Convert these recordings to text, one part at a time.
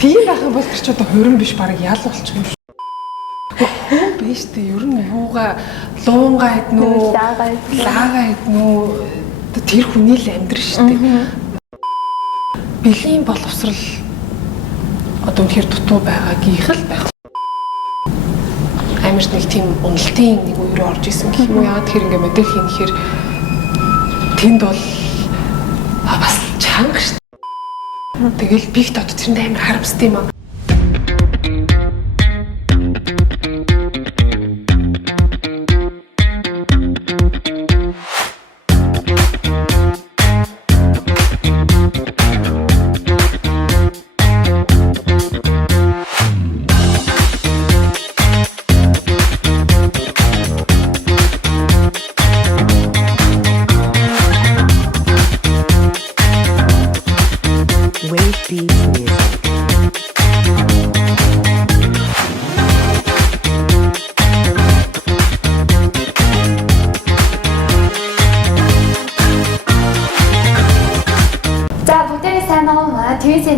Тийм байх юм бол тэр ч одоо хорин биш баг ял болчих юм. Хүн биш дээ ер нь юугаа луунгаа иднэ үү, лаагаа иднэ үү тэр хүний л амьдрал шүү дээ. Бэлгийн боловсрал одоо үнэхээр дутуу байгаагийнх л байх. Амарч нэг тийм уналтын нэг үе рүү орж исэн гэх юм уу яагаад тэр ингээ модель хийхээр тэнд бол бас чанга шүү дээ. Тэгэл биг дот тэрэнд амар харамстай юм аа.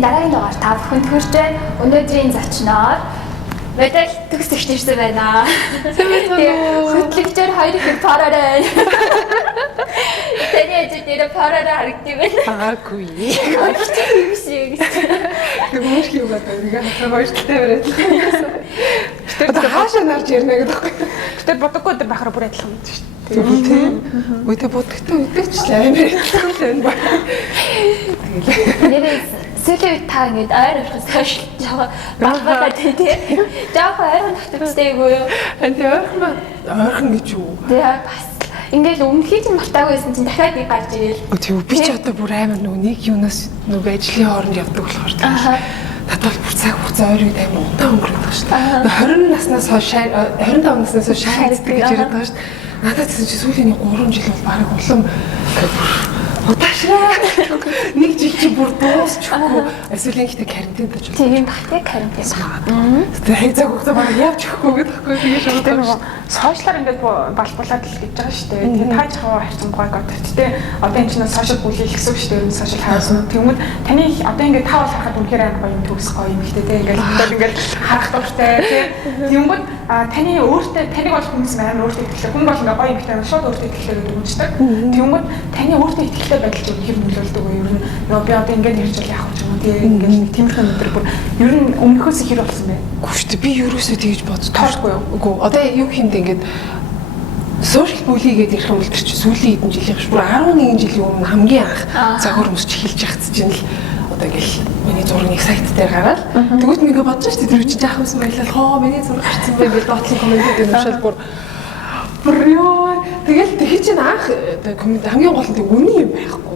Дараагийн дугаар та бүхэнд хүрч байна. Өнөөдрийн зочноор модель төгсөгч ирсэн байна. Хөтлөгчөөр хоёр их параарай. Тэний ажил дээр параарай харагддаг байна. Байгаагүй. Юу шиг. Мөрх юу гэдэг вэ? Хоёр талтай бариад. Тэр хаашаа нарж ярина гэдэг байхгүй. Тэр бодоггүй тэр бахараа бүр адилхан юм шүү дээ. Тийм. Үедээ бодогтой үдээч л амар адилхан л байна. Тэгэл сүүлийн үед та ингэж ойр орхос хойш жоо багбалаа тий. Жоо ойрхон татчихсан юу? Анти ойрхон гэж юу? Тэгээ бас ингээл өмнө хийж мартаагүй байсан чинь дахиад нэг гарч ирэл. Өтөө би ч одоо бүр амар нэг юунаас нэг ажлын хооронд явдаг болохоор тийм. Надад бүр цаг хугацаа ойр үед амар удаан өнгөрөдөг шүү дээ. 20 наснаас хойш 25 наснаас хойш шаардаг гэж яриад байгаа шүү дээ. Надад гэсэн чи сүүлийн 3 жил бол баг улам удаашраа. Нэг жил чи бүр дуусчихгүй. Эсвэл ихтэй карантинд очив. Тийм багтай карантин байна. Тэгээ хайцаг хугацаа баг явж өгөхгүй гэдэгхгүй тэгээ шууд нөгөө сошиалар ингээд балбуулаад л гэж байгаа шүү дээ. Тэгээ тааж хаваа харьцан гой гот. Гэтэ одоо энэ чинь сошиал бүлээл гэсэн үг шүү дээ. Сошиал хаяасан. Тэгмэд таны одоо ингээд та бол харахад үнэхээр амар гоё юм төгс гоё юм ихтэй тэгээ ингээд харах дуртай тий. Тэгмэд таны өөртөө таныг бол хүмүүс амар өөртөө итгэлээ. Хүн бол ингээд гоё юм ихтэй шууд өөртөө итгэлээ гэдэг үнэштэй. Тэгмэд таны өөртөө итгэлээ байдал зөв хэр нөлөөлдөг вэ? Ер нь нөгөө би одоо ингээд ярьж яах вэ юм тий. Ингээд нэг тиймэрхүү өдөр бүр ер нь өмнөхөөс хэр болсон бэ? Гүш тэ би ерөөсөө тэгж боддог. Тоошгүй юу? Үгүй одоо юу хиймдэ ингээд сошиал бүлийгээд ирэх юм бол тэр чинь сүүлийн хэдэн жилийн биш бүр 11 жилийн өмнө хамгийн анх загвар хүмүүс эхэлж яхацж байна л одоо ингээл миний зураг нэг сайт дээр гараад тэгвэл ингээ бодож шүү дээ тэр чинь яах вэ баялал хоо миний зураг гарсан бай гэж доотлон комментүүд уншаад бүр ёо тэгэл тэг чинь анх коммент хамгийн гол нь тэг үний юм байхгүй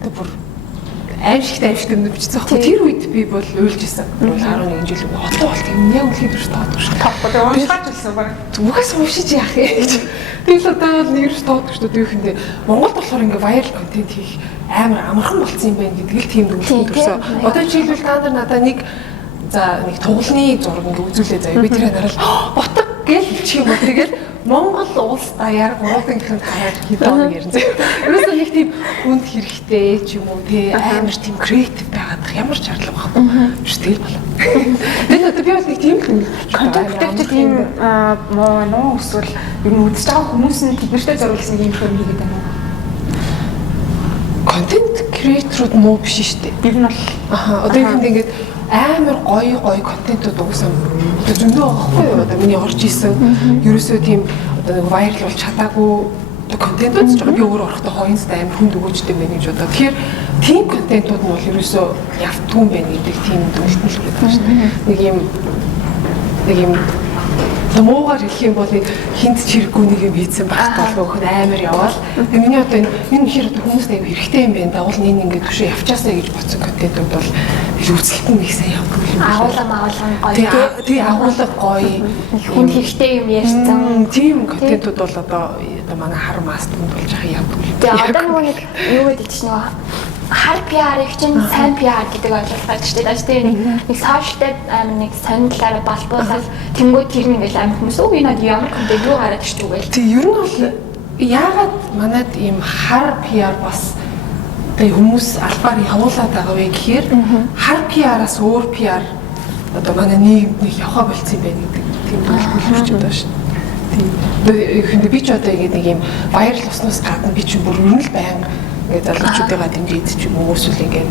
тэг бүр аимшигтай юм бичсэн байхгүй тэр үед би бол уйлжсэн бол 11 жил өмнө хотлоо болт юм яг үл хийдэж тоодог шүү дээ уншаад хэлсэн баг зүгээс уншиж яах юм гэж тэгэл одоо нэрс тоодог шүү дээ юухэндээ Монголд болохоор ингээ viral content хийх амар амархан болцсон юм байна гэдэг л тийм дүгнэлт төрсөн одоо жишээлбэл та нар надаа нэг за нэг тугалны зураг ингээ үзүүлээ заяа би тэрийг хараад ботг гэл хэлчих юм бол тэгэл Монгол улс даяар гурвангийнхын гараад хийдэг юм заяа. Ерөөсөө нэг тийм хүнд хэрэгтэй ч юм уу тий амар тийм креатив байгаад ямар ч шаардлага байхгүй. Тэгэл болоо. Тэгээд одоо би бол нэг тийм л контент тийм нуу эсвэл ер нь үзэж байгаа хүмүүс нь тэднэртэй зориулсан юм шиг хийгээд байна уу? Контент креаторууд муу биш шүү дээ. Ер нь бол одоо ингээд амар гоё контентууд угсаа одоо зөндөө байхгүй юу одоо миний орж исэн ерөөсөө тийм одоо нэг вайрал болж чадаагүй контентууд ч би өөрөө орохдоо хооёнстай амар хүнд өгөөжтэй байна гэж бодоо. Тэгэхээр тийм контентууд нь бол ерөөсөө явтгүй юм байна гэдэг тийм дүгнэлт нь л байдаг шүү дээ. Нэг юм муугаар хэлэх юм бол хинт чирэггүй нэг юм хийсэн багт бол өөхөд амар яваал. Тэгээ миний одоо энэ хэр одоо хүмүүст аяг хэрэгтэй юм байна. Дагуул нэг ингээд төвшөө явчаасаа гэж бодсон контентууд бол үзэлтэн ихсэн явдаг юм байна. Агуулга гоё. Тий агуулга гоё. Хүн хэрэгтэй юм ярьсан. Тийм контентууд бол одоо манай хар мастер болж байгаа явдаг юм. Тэгээ одоо нэг юу гэдэг чинь хар PR-ыг чинь сайн PR гэдэг ойлголт гарч ирдэг шүү дээ. Нэг сошиалтай амар нэг сонирхлаараа балбуулаад тэнгууд тэр нэг ингээл амар хүмүүс уу энэ ямар контент юу гараад ирчихв гээл. Тэг ер нь бол яагаад манад ийм хар PR бас Тэгээ хүмүүс албаар явуулаад байгаа вэ гэхээр хар PR-аас өөр PR одоо манай нийгэмд нэг яваа болцсон юм байна гэдэг тийм хэлбэрч одоо шүү. Тийм. Тэгэхдээ би ч одоо ингэ нэг юм баярл усноос гадна би ч бүр өрнөл байнга ингээд залуучуудыгаа дэмжиж ч юм уу эсвэл ингээд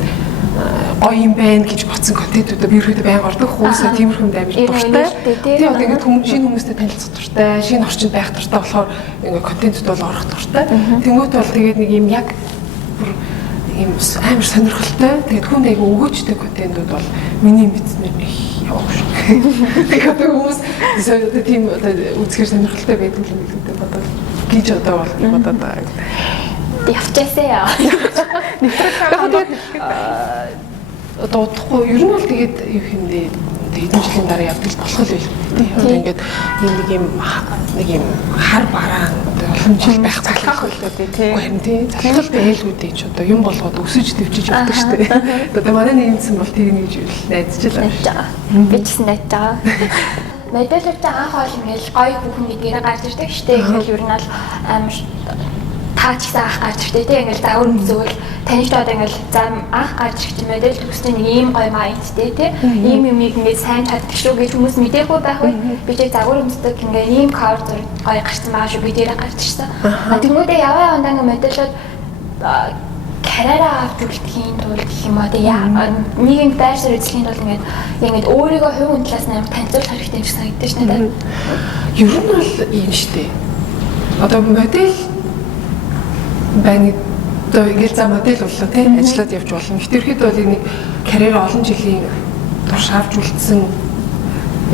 гоё юм байна гэж бодсон контентуудаа би ерөөдөө байнга ордог хүмүүсээ тиймэрхүү амжилт дуртай. Тэгээ одоо ингээд шинэ хүмүүстэй танилцах дуртай, шинэ орчинд байх дуртай болохоор ингээд контентууд бол орох дуртай. Тэнгүүт бол тэгээд нэг юм яг бүр ийм амар сонирхолтой. Тэгээд хүн айгу өгөөжтэй контентууд бол миний мэдснээр их явах шүү. Тэгээд хүмүүс тийм үзэхээр сонирхолтой байдаг юм гэдэг бодоод гэж одоо бол бодоод байгаа. Явчаасаа. Тэгээд одоо удахгүй ер нь бол тэгээд юу хэмдэ хэдэн жилийн дараа явдал болох л байл. Одоо ингээд нэг юм хар бараан олон жил байх залхах л дээ тий. Харин тий. Залхал байлгуудыг ч одоо юм болгоод өсөж дэвжиж явдаг шүү дээ. Одоо манай нэгэнсэн бол тийм гэж найдаж байгаа. Би ч гэсэн найдаж байгаа. Мэдээлэлтэй анх бол ингээл гоё бүхэн гэдгээр гарч ирдэг шүү дээ. Ингээл ер нь бол амар таач гэсэн анх гарч ирдэг тийм ингээл загвар үзвэл таньж одоо ингээл зам анх гарч ирэх чинь мэдээлэл төгсний нэг ийм гоё майндтэй тийм ийм юмыг ингээд сайн чаддаг шүү гэж хүмүүс мэдээгүй байх үе би ч загвар үздэг ингээд ийм кавер зураг гоё гарсан байгаа шүү би дээрээ гарч ирсэн. Тэгмүүдээ яваа явандаа ингээд мэдээлэл карьераа авч үлдэхийн тулд гэх юм уу тийм нийгэмд байршир үзэхийн тулд ингээд өөрийгөө хувь хүн талаас нь танилцуулах хэрэгтэй юм шиг санагдаж шүү дээ. Ер нь бол ийм шүү дээ. Одоо модель байна одоо ингээл за модель боллоо тийм ажиллаад явж болно. Гэтэрхэд бол нэг карьер олон жилийн турш авч үлдсэн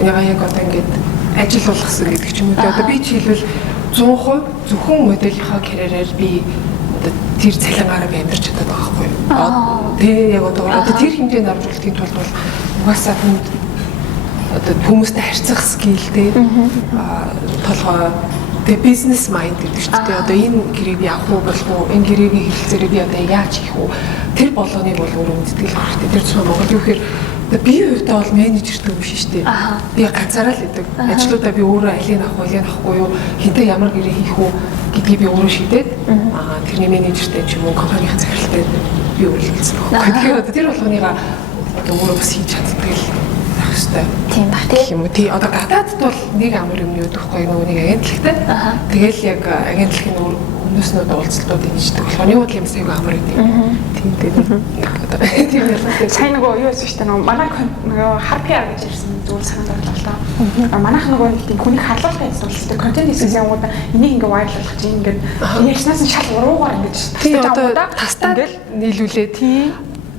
яг одоо ингээд ажил болгосон гэдэг ч юм уу. Одоо би ч хэлбэл 100% зөвхөн моделийнхаа карьераар би одоо тэр цалингаараа амьдарч чаддаг байгаа байхгүй юу. Тэ яг одоо тэр хэмжээнд авч үлдэхийн тулд бол угаасаа одоо хүмүүстэй харьцах скилтэй толгой тэгээ бизнес майнд гэдэг чинь тэгээ одоо энэ гэрээг явах уу болох уу энэ гэрээгийн хэлэлцээрээ би одоо яаж хийх үү тэр болгоныг бол өөрөө мэдтгэл хэрэгтэй. Тэр чинь Монгол юу гэхээр би хувьдаа бол менежертэй биш шүү дээ. Би ганцаараа л идэг. Ажлуудаа би өөрөө алийг авах уу, алийг авахгүй юу, хинтээ ямар гэрээ хийх үү гэдгийг би өөрөө шийдээд тэрний менежертэй ч юм уу компанийн захиралтай би өөрөө хэлсэн байхгүй. Тэгэхээр одоо тэр болгоныгаа одоо өөрөө бас хийж чаддаг л байх хэрэгтэй. Тийм ба тийм. Тийм одоо гадаадд бол нэг амар юм юу гэхгүй нөгөө нэг агентлагтай. Тэгэл яг агентлагын хүмүүснүүд уулзалтууд хийждэг болохоор нэг бол юм сайгүй амар гэдэг. Тийм тийм ялгаатай. Сайн нөгөө юу гэсэн чинь нөгөө манай нөгөө хар PR гэж ирсэн зүйл санаад орлоо л та. Манайх нөгөө нэг тийм хүнийг харлуулах гэсэн үстэй контент хийсэн юмууда энийг ингээ вайрлуулах чинь ингээд ярьснаас нь шал уруугаар ингэж тастаа ингээл нийлүүлээ.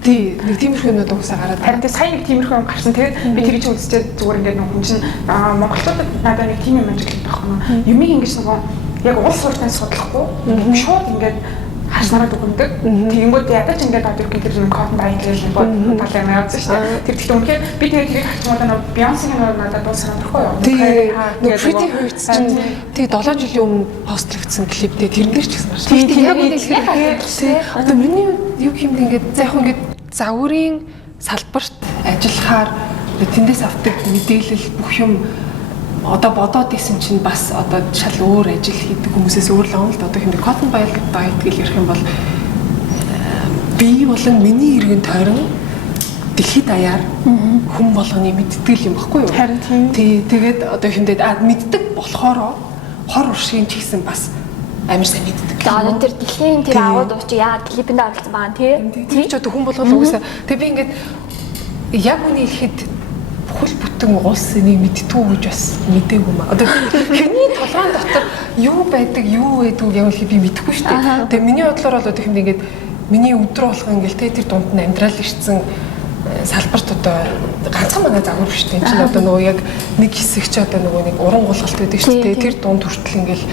Тий, нэг тиймэрхүү юмуд угсаа гараад. Харин тий сайн нэг тиймэрхүү юм гарсан. Тэгээд би тэрийг үзчихээд зүгээр ингээд нэг хүн чинь монголчуудад надад нэг тийм юм ажиглах байхгүй юу. Юмыг ингэж нөгөө яг улс хурлаас судлахгүй шууд ингээд хашнараа дүгндэг. Тэгэнгүүт ядаж ингээд одоо тэр нэг код баялал нэг бод талаар явуулсан шүү дээ. Тэр гэхдээ үнэхээр би тэгээд тэрийг харчмуудаа нөгөө Бейонсегийн надад бол санахгүй юу. Тэгээд Pretty Hurts чинь тэгээд 7 жилийн өмнө постлогдсон клиптэй тэрнэр ч гэсэн байна. Тэгээд одоо миний юу юм ингээд за яг ингээд загварын салбарт ажиллахаар тэндээс авдаг мэдээлэл бүх юм одоо бодоод исэн чинь бас одоо шал өөр ажил хийдэг хүмүүсээс өөр л юм л одоо хэмдэг cotton diet гэж ярих юм бол би болон миний иргэн тойрон дэлхийд даяар хүн болгоны мэддэг юм баггүй юу? Харин тий тэгээд одоо хэмдэг мэддэг болохоор хор уршигын ч гэсэн бас амар сайн мэддэг. За одоо тэр дэлхийн тэр агууд ууч яа клипэнд оролцсон байгаа тий. Тийм ч одоо хүн болгол угсаа тэг би ингээд яг үний хэлэхэд бүхэл бүтэн улс энийг мэдтгүү гэж бас мэдээгүй маа. Одоо хэний толгойн дотор юу байдаг, юу байдгийг яг л би мэдэхгүй шүү дээ. Тэгээ миний бодлоор бол одоо хэм ингээд миний өдөр болгоо ингээд тэр дунд нь амьдрал ирсэн салбарт одоо ганцхан манай загвар биш дээ. Энд одоо нөгөө яг нэг хэсэг ч одоо нөгөө нэг уран гулгалт байдаг шүү дээ. Тэр дунд хүртэл ингээд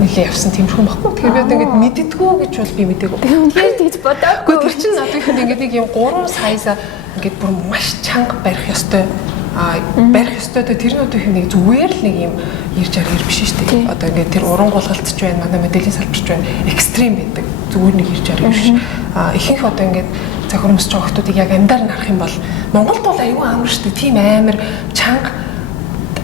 нэлээ явсан тиймэрхүү баггүй. Тэгэхээр би ингээд мэддэггүй гэж бол би мэдээгүй. Тэгэхээр тэгж бодоогүй. Тэр чинь надад ихэд ингээд нэг юм 3 саяса ингээд бүр маш чанга барих ёстой. Барих ёстой тэр нь одоо нэг зүгээр л нэг юм ирж арга биш шүү дээ. Одоо ингээд тэр уран гулгалтч байна, манай мэдээллийн салбарч байна. Экстрим байдаг. Зүгээр нэг ирж арга биш. Ихэнх одоо ингээд захирамсч байгаа хүмүүсийг яг амдаар нарах юм бол Монголд бол аюу амар шүү дээ. Тийм амар чанга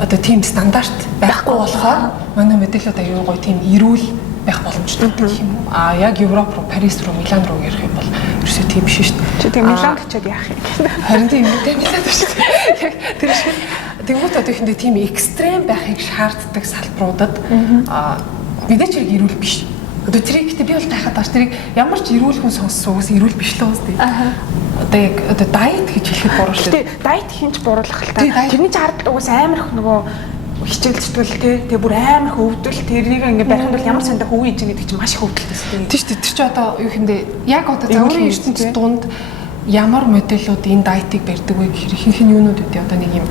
одоо тийм стандарт байхгүй болохоор манай мэдээлэлд аюу гоё тийм эрүүл байх боломжтой гэх юм уу. А яг Европ руу, Парис руу, Милан руу ярих юм бол ерөөсөө тийм биш шүү дээ. Чи тийм Миланд очиод яах юм. Харин тийм Миланд биш шүү дээ. Яг тэр шиг тэгвэл одоо ихэндээ тийм экстрем байхыг шаарддаг салбаруудад мэдээч хэрэг ирүүл биш. Одоо тэрийг гэхдээ би бол тахад бааш тэрийг ямар ч ирүүл хүн сонссон уус ирүүл биш л үстэй. Одоо яг одоо дайет гэж хэлэхэд буруу шүү дээ. Гэтэ дайет хинч буруулах л та. Тэрний ч хараад уус амар их нөгөө хичээлцтгэл тэгээ бүр амар хөвдөл тэрнийг ингээд барихын тулд ямар сандаа хөвөө хийж байгаа гэдэг чинь маш их хөвдөлтэй. Тийм шүү дээ. Тэр чинь одоо юу гэхэндээ яг одоо загварын ертөнцийн дунд ямар модельүүд энэ дайтыг барьдаг вэ гэхээр ихэнх нь юунууд үүдээ одоо нэг юм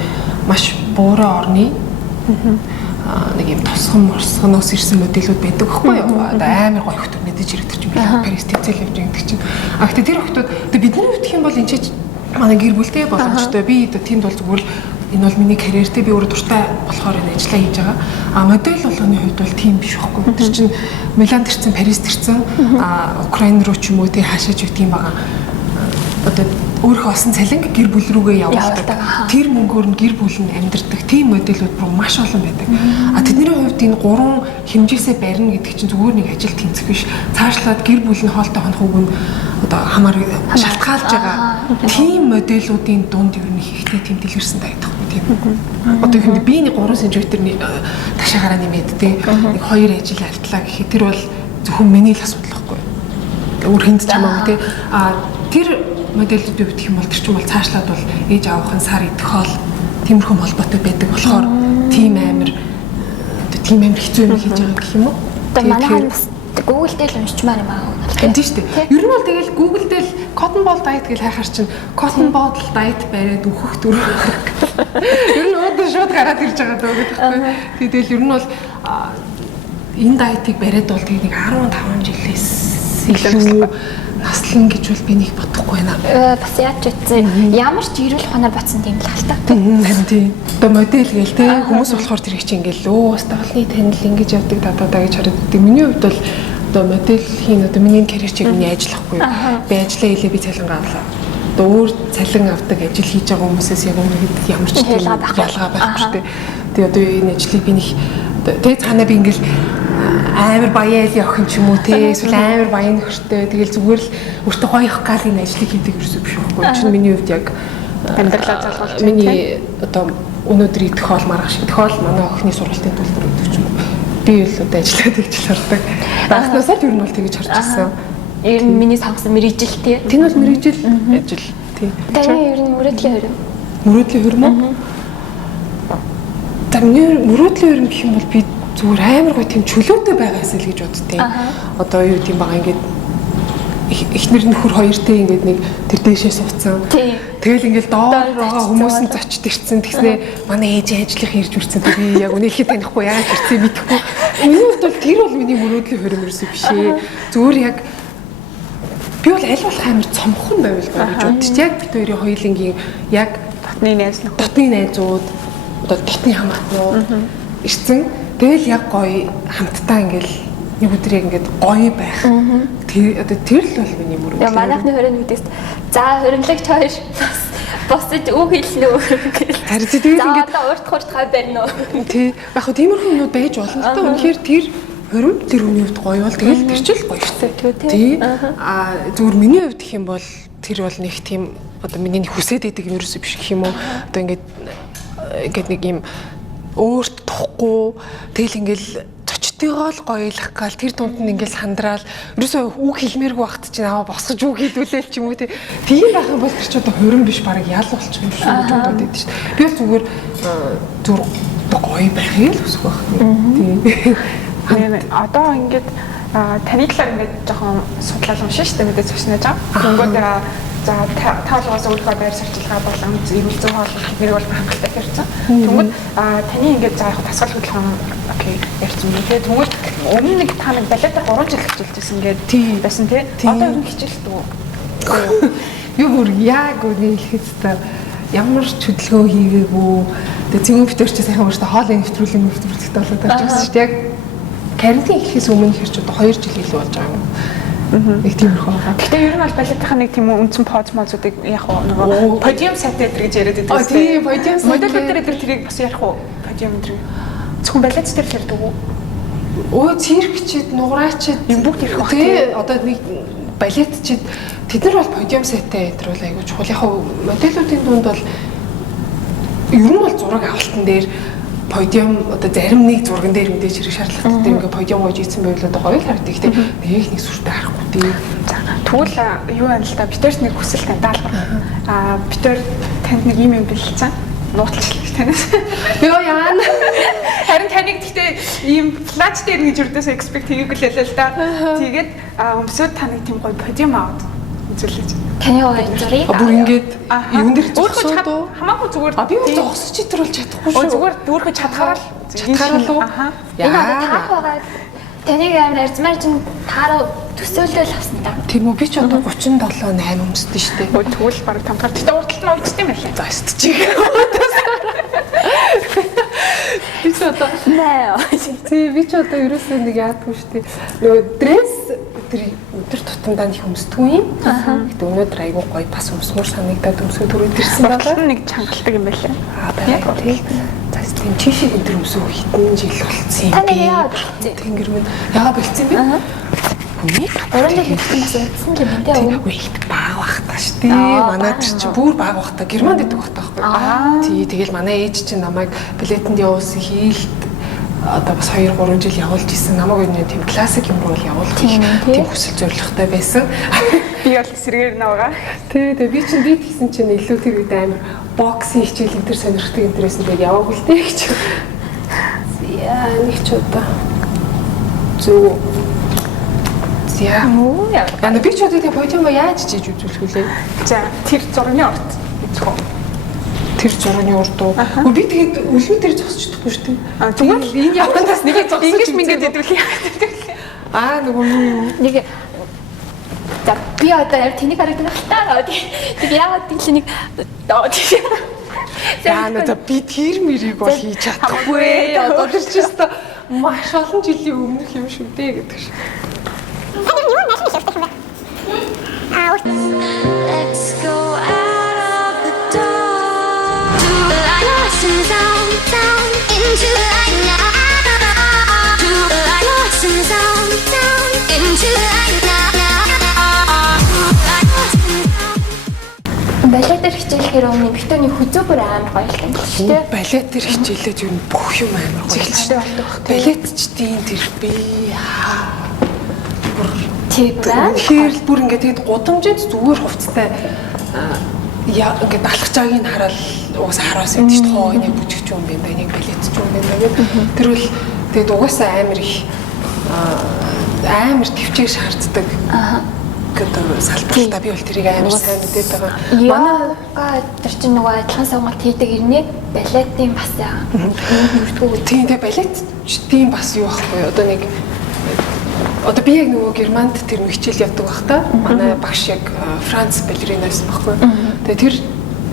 маш буурай орны нэг юм тосгоноос ирсэн модельүүд байдаг байхгүй юу? Одоо амар гоё хүмүүс мэдээж ирэх чинь Парис тэмцээл явж байгаа гэдэг чинь. А гэхдээ тэр хүмүүс одоо бидний үтх юм бол энэ ч манай гэр бүлтэй боломжтой. Би одоо тэнд бол зүгээр энэ бол миний карьертэй би өөрөө дуртай болохоор энэ ажиллаа хийж байгаа. А модель болгоны хувьд бол тийм биш байхгүй. Тэр чинь Миланд ирсэн, Парист ирсэн, Украин руу ч юм уу тий хаашаач үт юм байгаа. Одоо өөрөө олсон цалин гэр бүл рүүгээ явуулдаг. Тэр мөнгөөр нь гэр бүл нь амьдардаг. Тийм модельүүд бүр маш олон байдаг. А тэдний хувьд энэ 3 хэмжээсээ барина гэдэг чинь зүгээр нэг ажил тэмцэх биш. Цаашлаад гэр бүл нь хоолтой хонох үг нь одоо хамаар шалтгаалж байгаа. Тийм модельүүдийн дунд ер нь ихтэй тийм дэлгэрсэн таагдахгүй тийм. Одоо ихэнд би нэг 3 сентиметрний ташаагаараа нэмээд тий нэг 2 ажил алдлаа гэхэд тэр бол зөвхөн миний л асуудал байхгүй. Өөр хүнд ч хамаагүй тий. А тэр модельүүд үүдэх юм бол тэр чинь бол цаашлаад бол ээж аавынхын сар идэх хоол тиймэрхүү холбоотой байдаг болохоор тийм амар хэцүү юм хийж байгаа гэх юм уу? Одоо манай хан бас Google дээр л уншчмаар юм аа. Тийм шүү дээ. Ер нь бол тэгэл Google дээр cotton ball diet гэж хайхаар чинь cotton ball diet бариад өөхөх дүр. Ер нь өөдөө шууд гараад ирж байгаа даа гэдэг байхгүй. Тэгэл ер нь бол энэ diet-ыг бариад бол тэг нэг 15 жилээс илүү наслан гэж бол би нэг бодохгүй байна. Бас яаж утсан ямар ч ирүүл ухаанаар батсан тийм л хальтаа. Харин тийм. Одоо модель гээл те хүмүүс болохоор тэр их чинь ингээл өө бас олны танил ингэж явдаг дадаа гэж хараад байдаг. Миний хувьд бол одоо моделхийн одоо миний карьер чиг миний ажиллахгүй юу. Би ажиллаа хийлээ би цалин авлаа. Одоо өөр цалин авдаг ажил хийж байгаа хүмүүсээс яг үнэхээр ямар ч тийм ялгаа байхгүй шүү дээ. Тэгээ одоо энэ ажлыг би нэг тэгээ цаанаа би ингээл амар баяал явах юм ч юм уу те эсвэл амар баян нөхөртэй тэгэл зүгээр л өөртөө гоёх гал энэ ажлыг хийдэг ерөөсөө биш байхгүй. Чинь миний хувьд яг амьдралаа залгуулж миний одоо өнөөдөр идэх хоол маргах шиг хоол манай охины сургалтын төлбөр өгдөг ч юм уу. Би л одоо ажиллаад гэж хардаг. Багнаасаа л ер нь бол тэгэж харж ирсэн. Ер нь миний сонгосон мэрэгжил тий. Тэн бол мэрэгжил ажил тий. Таны ер нь мөрөөдлийн хөрөм. Мөрөөдлийн хөрөм үү? Таны мөрөөдлийн хөрөм гэх юм бол би зүгээр амар гоо тийм чөлөөтэй байгаас л гэж боддتي. Одоо юу гэм байгаа ингээд эхнэр нөхөр хоёртэй ингээд нэг тэр дээшээ суудсан. Тэгэл ингээд доор байгаа хүмүүс нь зочд ирсэн. Тэгснээ манай ээж ажлынх ирж үрцэн. Би яг үнэхээр танихгүй яаж ирсэн мэдэхгүй. Миний хувьд бол тэр бол миний мөрөөдлийн хөрөм ерөөсөө биш ээ. Зүгээр яг би бол аль болох амар цомхон байвал гоё гэж боддتي. Яг бид хоёрын хоёулынгийн яг дотны найзууд одоо дотны хамаатнууд ирсэн. Тэгэл яг гоё хамтдаа ингээл нэг өдөр яг ингээд гоё байх. Тэр л бол миний мөрөөдөл. Яа манайхны хөрөнд үдээс за хөрөнгөлагч хоёр босож үг хэлнэ үү гэх. Харин тэгэл ингээд за урт хурд хав барина уу. Тий. Яг хөө тиймэрхүү юмуд байж болно л та. Үнэхээр тэр хөрөм тэр хүний хувьд гоё бол тэгэл тэр ч л гоё штэ. Тий. Зүгээр миний хувьд гэх юм бол тэр бол нэг тийм одоо миний нэг хүсээд идэг юм ерөөсөө биш гэх юм уу. Одоо ингээд нэг юм өөрт тухгүй тэгэл ингээл зочдтойгоо л гоёлах гал тэр дунд нь ингээл сандраал ерөөсөө үг хэлмээргүй багт чинь аваа босгож үг хэлүүлээл ч юм уу тийм байх юм бол тэр ч одоо хөрөн биш бараг ял болчих юм шүү гэж бодоод байдаг шүү дээ. Би бол зүгээр гоё байхыг л хүсэх байх. Тийм. Одоо ингээд таны талаар ингээд жоохон судлал уншин шүү дээ мэдээ зочнож байгаа. Тэнгүүд за таалгаас өөрийнхөө байр сурталчилгаа болон эрүүл зүйн хооллох нэр бол хангалттай ярьсан. Тэнгүүд таны ингээд за яг тасгал хөдөлгөөн окей ярьсан. Тэгээ тэнгүүд өмнө нэг та нэг балетаар 3 жил хичээлжсэн ингээд байсан тий. Одоо ер нь хичээлдэг үү? Юу бүр яг үний хэлэхэд ямар ч хөдөлгөөн хийгээгүй. Тэгээ цэнгэн битэрч сайхан өөртөө хоолын нэвтрүүлэгтэй болоод орж ирсэн шүү дээ. Яг карантин эхлэхээс өмнө хэрч одоо 2 жил илүү болж байгаа юм. Нэг тиймэрхүү. Гэхдээ ер нь бол балетынхаа нэг тийм үндсэн поз мозуудыг яг нөгөө подиум сатетр гэж яриад байдаг. Тийм, подиум сатетр. Модель дээр тэрийг бас ярих уу? Подиум дээр. Зөвхөн балет дээр ярьдаг уу? Өө циркчид, нуграачид юм бүгд ирэх баг. Тий, одоо нэг балетчид тэд нар бол подиум сеттэй энэ бол айгүй чухал. Яг модельүүдийн дунд бол ер нь бол зураг авалтан дээр подиум одоо зарим нэг зурган дээр мэдээж хэрэг шаардлагатай дээр ингээ подиум гойж ийдсэн байвал одоо гоё л харагддаг. Гэтэ нэг сүртэй харахгүй тий. Тэгвэл юу байна л да битэрс нэг хүсэл таньдаалбар. Битэр танд нэг юм бэлэлцэн. Нууцлах танаас. Йоо яана. Харин таныг гэхдээ ийм флач дээр гэж өрдөөс экспект хийгээгүй л л да. Тэгээд өмсөд таныг тийм гоё подиум аваад үзүүлж. Таны гоё зургийг. Бүр ингээд юун дээр зогсоод хамаагүй зүгээр. Би өөр зогсож итэрүүл чадахгүй шүү. Зүгээр дүүрхэж чадхаараа л. Энэ таах байгаа. Таныг амар арзмаар чинь таараа төсөөлөл авсан та. Тийм үү би ч одоо 37 8 өмсдөө штэ. Тэгвэл баг тампаар. Тэгтээ урталт нь үлдсэн юм байна. За өстчих. Би ч одоо би ч одоо ерөөсөө нэг яадгүй штэ. Нөгөө дресс өдөр тутамдаа их өмсдгүй юм. Гэтэ өнөөдөр айгүй гоё бас өмсмөр санагдаад өмсгөө түрээд ирсэн байна. Нэг чангалдаг юм байлаа. Байгаа тийм. За тийм чишиг энэ өмсөө хитэн жил болсон юм. Таны яагаад Тэнгэр минь яагаад болцсон бэ? Үгүй. Орондоо хийсэн бас утсан юм байна тий. Үгүй баг бахтаа штэ. Манай тэр чи бүр баг бахтаа. Германд идэг бахтаа байхгүй. Тий тэгэл манай ээж чинь намайг балетэнд явуулсан хийлт одоо бас 2 3 жил явуулж исэн. Намайг энэ тийм классик юм руу явуулах тийм хүсэл зорилготой байсан. Би бол сэргээр навгаа. Тий би чинь дийт гэсэн чинь илүү тэр үед амар боксинг хичээл энэ төр сонирхдаг энэ төрөөс тэгээд яваагүй л дээ гэж. Яа нэг ч удаа. Зүг. Яна би ч удаа подиум яаж чиж үзүүлэх вүлээ. За тэр зургийн урт үзэх үү? Тэр зургийн урд уу? Үгүй би тэгээд өлмө дээр зогсчихдаггүй шүү дээ. Зүгээр энэ явандаас нэгэ зогсож ингэж мингээд хэдүүлээ. Нөгөө юу? Нэг за би одоо яг тэнийг харагдана хтаа. Тэг яагаад тийм нэг Яна та би тэр мэрийг бол хийж чадахгүй. Одоо тэр ч өстө маш олон жилийн өмнөх юм шүү дээ гэдэг шиг. Let's go out of the door. Do the lights down, down into the light now. Do the lights down into the light now. балетэр хичээлэхээр өмнө битүүний хүзүү бүр амар гоё юм шүү дээ. Балетэр хичээлээд юу бүх юм амар гоё шүү дээ. Балетчдийн тэр би Тэгэхээр л бүр ингээд тэгэд гудамжинд зүгээр хувцастай ингээд алхаж байгааг нь хараад угаасаа хараас байдаг шүү дээ. Хоо энийг бүжигч юм байна, энийг балетч юм байна гэдэг. Тэр бол тэгэд угаасаа амар их амар төвчээр шаарддаг. гэдэг салбартаа би бол тэрийг амар сайн мэдээд байгаа. Манай тэр чинь нөгөө адилхан сонголт хийдэг ирнэ балетын бас юурдгүй. Тийм тэгээ балетчдийн бас юу байхгүй одоо нэг одоо би яг нөгөө Германд тэр хичээл явдаг байх та. Манай багш яг Франц балеринаас байхгүй. Тэгээ тэр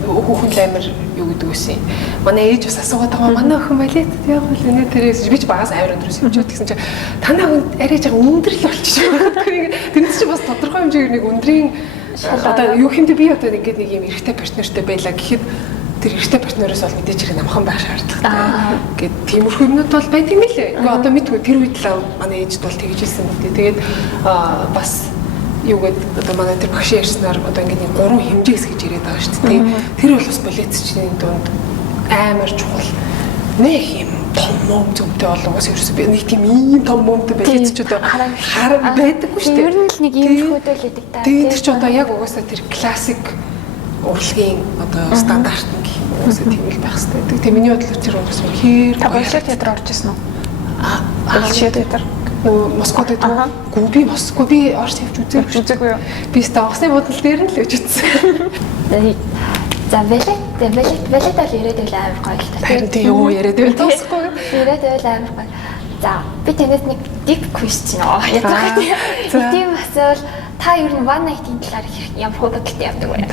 хүүхэн л амар юу гэдэг үсэн. Манай ээж бас асуугаад байгаа манай охин балет яг л өнөө тэрээс би ч багаас амар өдрөөс явж байсан чинь танаа хүн арай жаа өндөрлөл болчих байгаа. Тэрнээс чи бас тодорхой хэмжээгээр нэг өндрийн одоо юу хэмтэй би одоо ингээд нэг юм эрэгтэй партнертэй байлаа гэхэд тэр эрэгтэй партнероос бол мэдээж хэрэг намхан байх шаардлагатай. Гэт тиймэрхүү юмнууд бол байдаг юм лээ. Ингээ одоо мэдгүй тэр үед л манай ээжд бол тэгж хэлсэн мэт. Тэгээд бас юу гэдэг одоо манай тэр багш ярьснаар одоо ингээ нэг 3 хэмжээс гэж яриад байгаа шүү дээ. Тэр бол бас балетчдын дунд амар чухал. Нэг юм том мом зөмтэй болгоос ерөөсөө би нэг тийм ийм том момтой балетчуд хараа байдаггүй шүү дээ. Ер нь л нэг юм хөдөл өгдөг та. Тэгээд тэр чи одоо яг угаасаа тэр классик урлагийн одоо стандарт нь гэх юм уусаа тийм л байх хэрэгтэй. Тэгээ миний бодлоор тэр уус үнэхээр Балет театр орж ирсэн үү? Балет театр. Москвад байдаг. Гүү би Москва би орж тавьж үзээгүй юу? Би стаасны бодлол дээр нь л үж үзсэн. За балет бол яриад байл амар гоё л та. Харин тийм юу яриад байл тасахгүй. Яриад байл амар гоё. За би танаас нэг deep question яагаад тийм асуул та ер нь one night-ийн талаар ямар бодолтой явдаг вэ?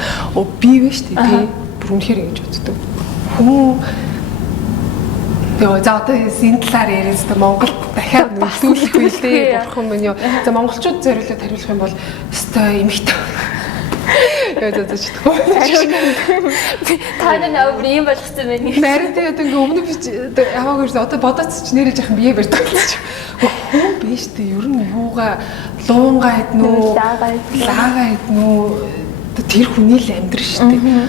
Би вэ шүү дээ. Бүр үнэхээр ингэж боддог. Хүн за одоо энэ талаар яриад та Монголд дахиад нөлөөлөх үе л дээ. Бурхан минь юу. За монголчууд зориулаад хариулах юм бол өстой эмхтэй. Яа за чадахгүй. Та нар өөр юм болгосон байна. Нарийн тэ одоо ингээ өмнө бич яваагүй шүү. Одоо бодоц ч нэрэж яхан бие барьдаг болчих. Хүн биш тэ ер нь юугаа луунгаа иднэ үү? Лаага иднэ үү? Тэр хүний л амьдрал шүү дээ.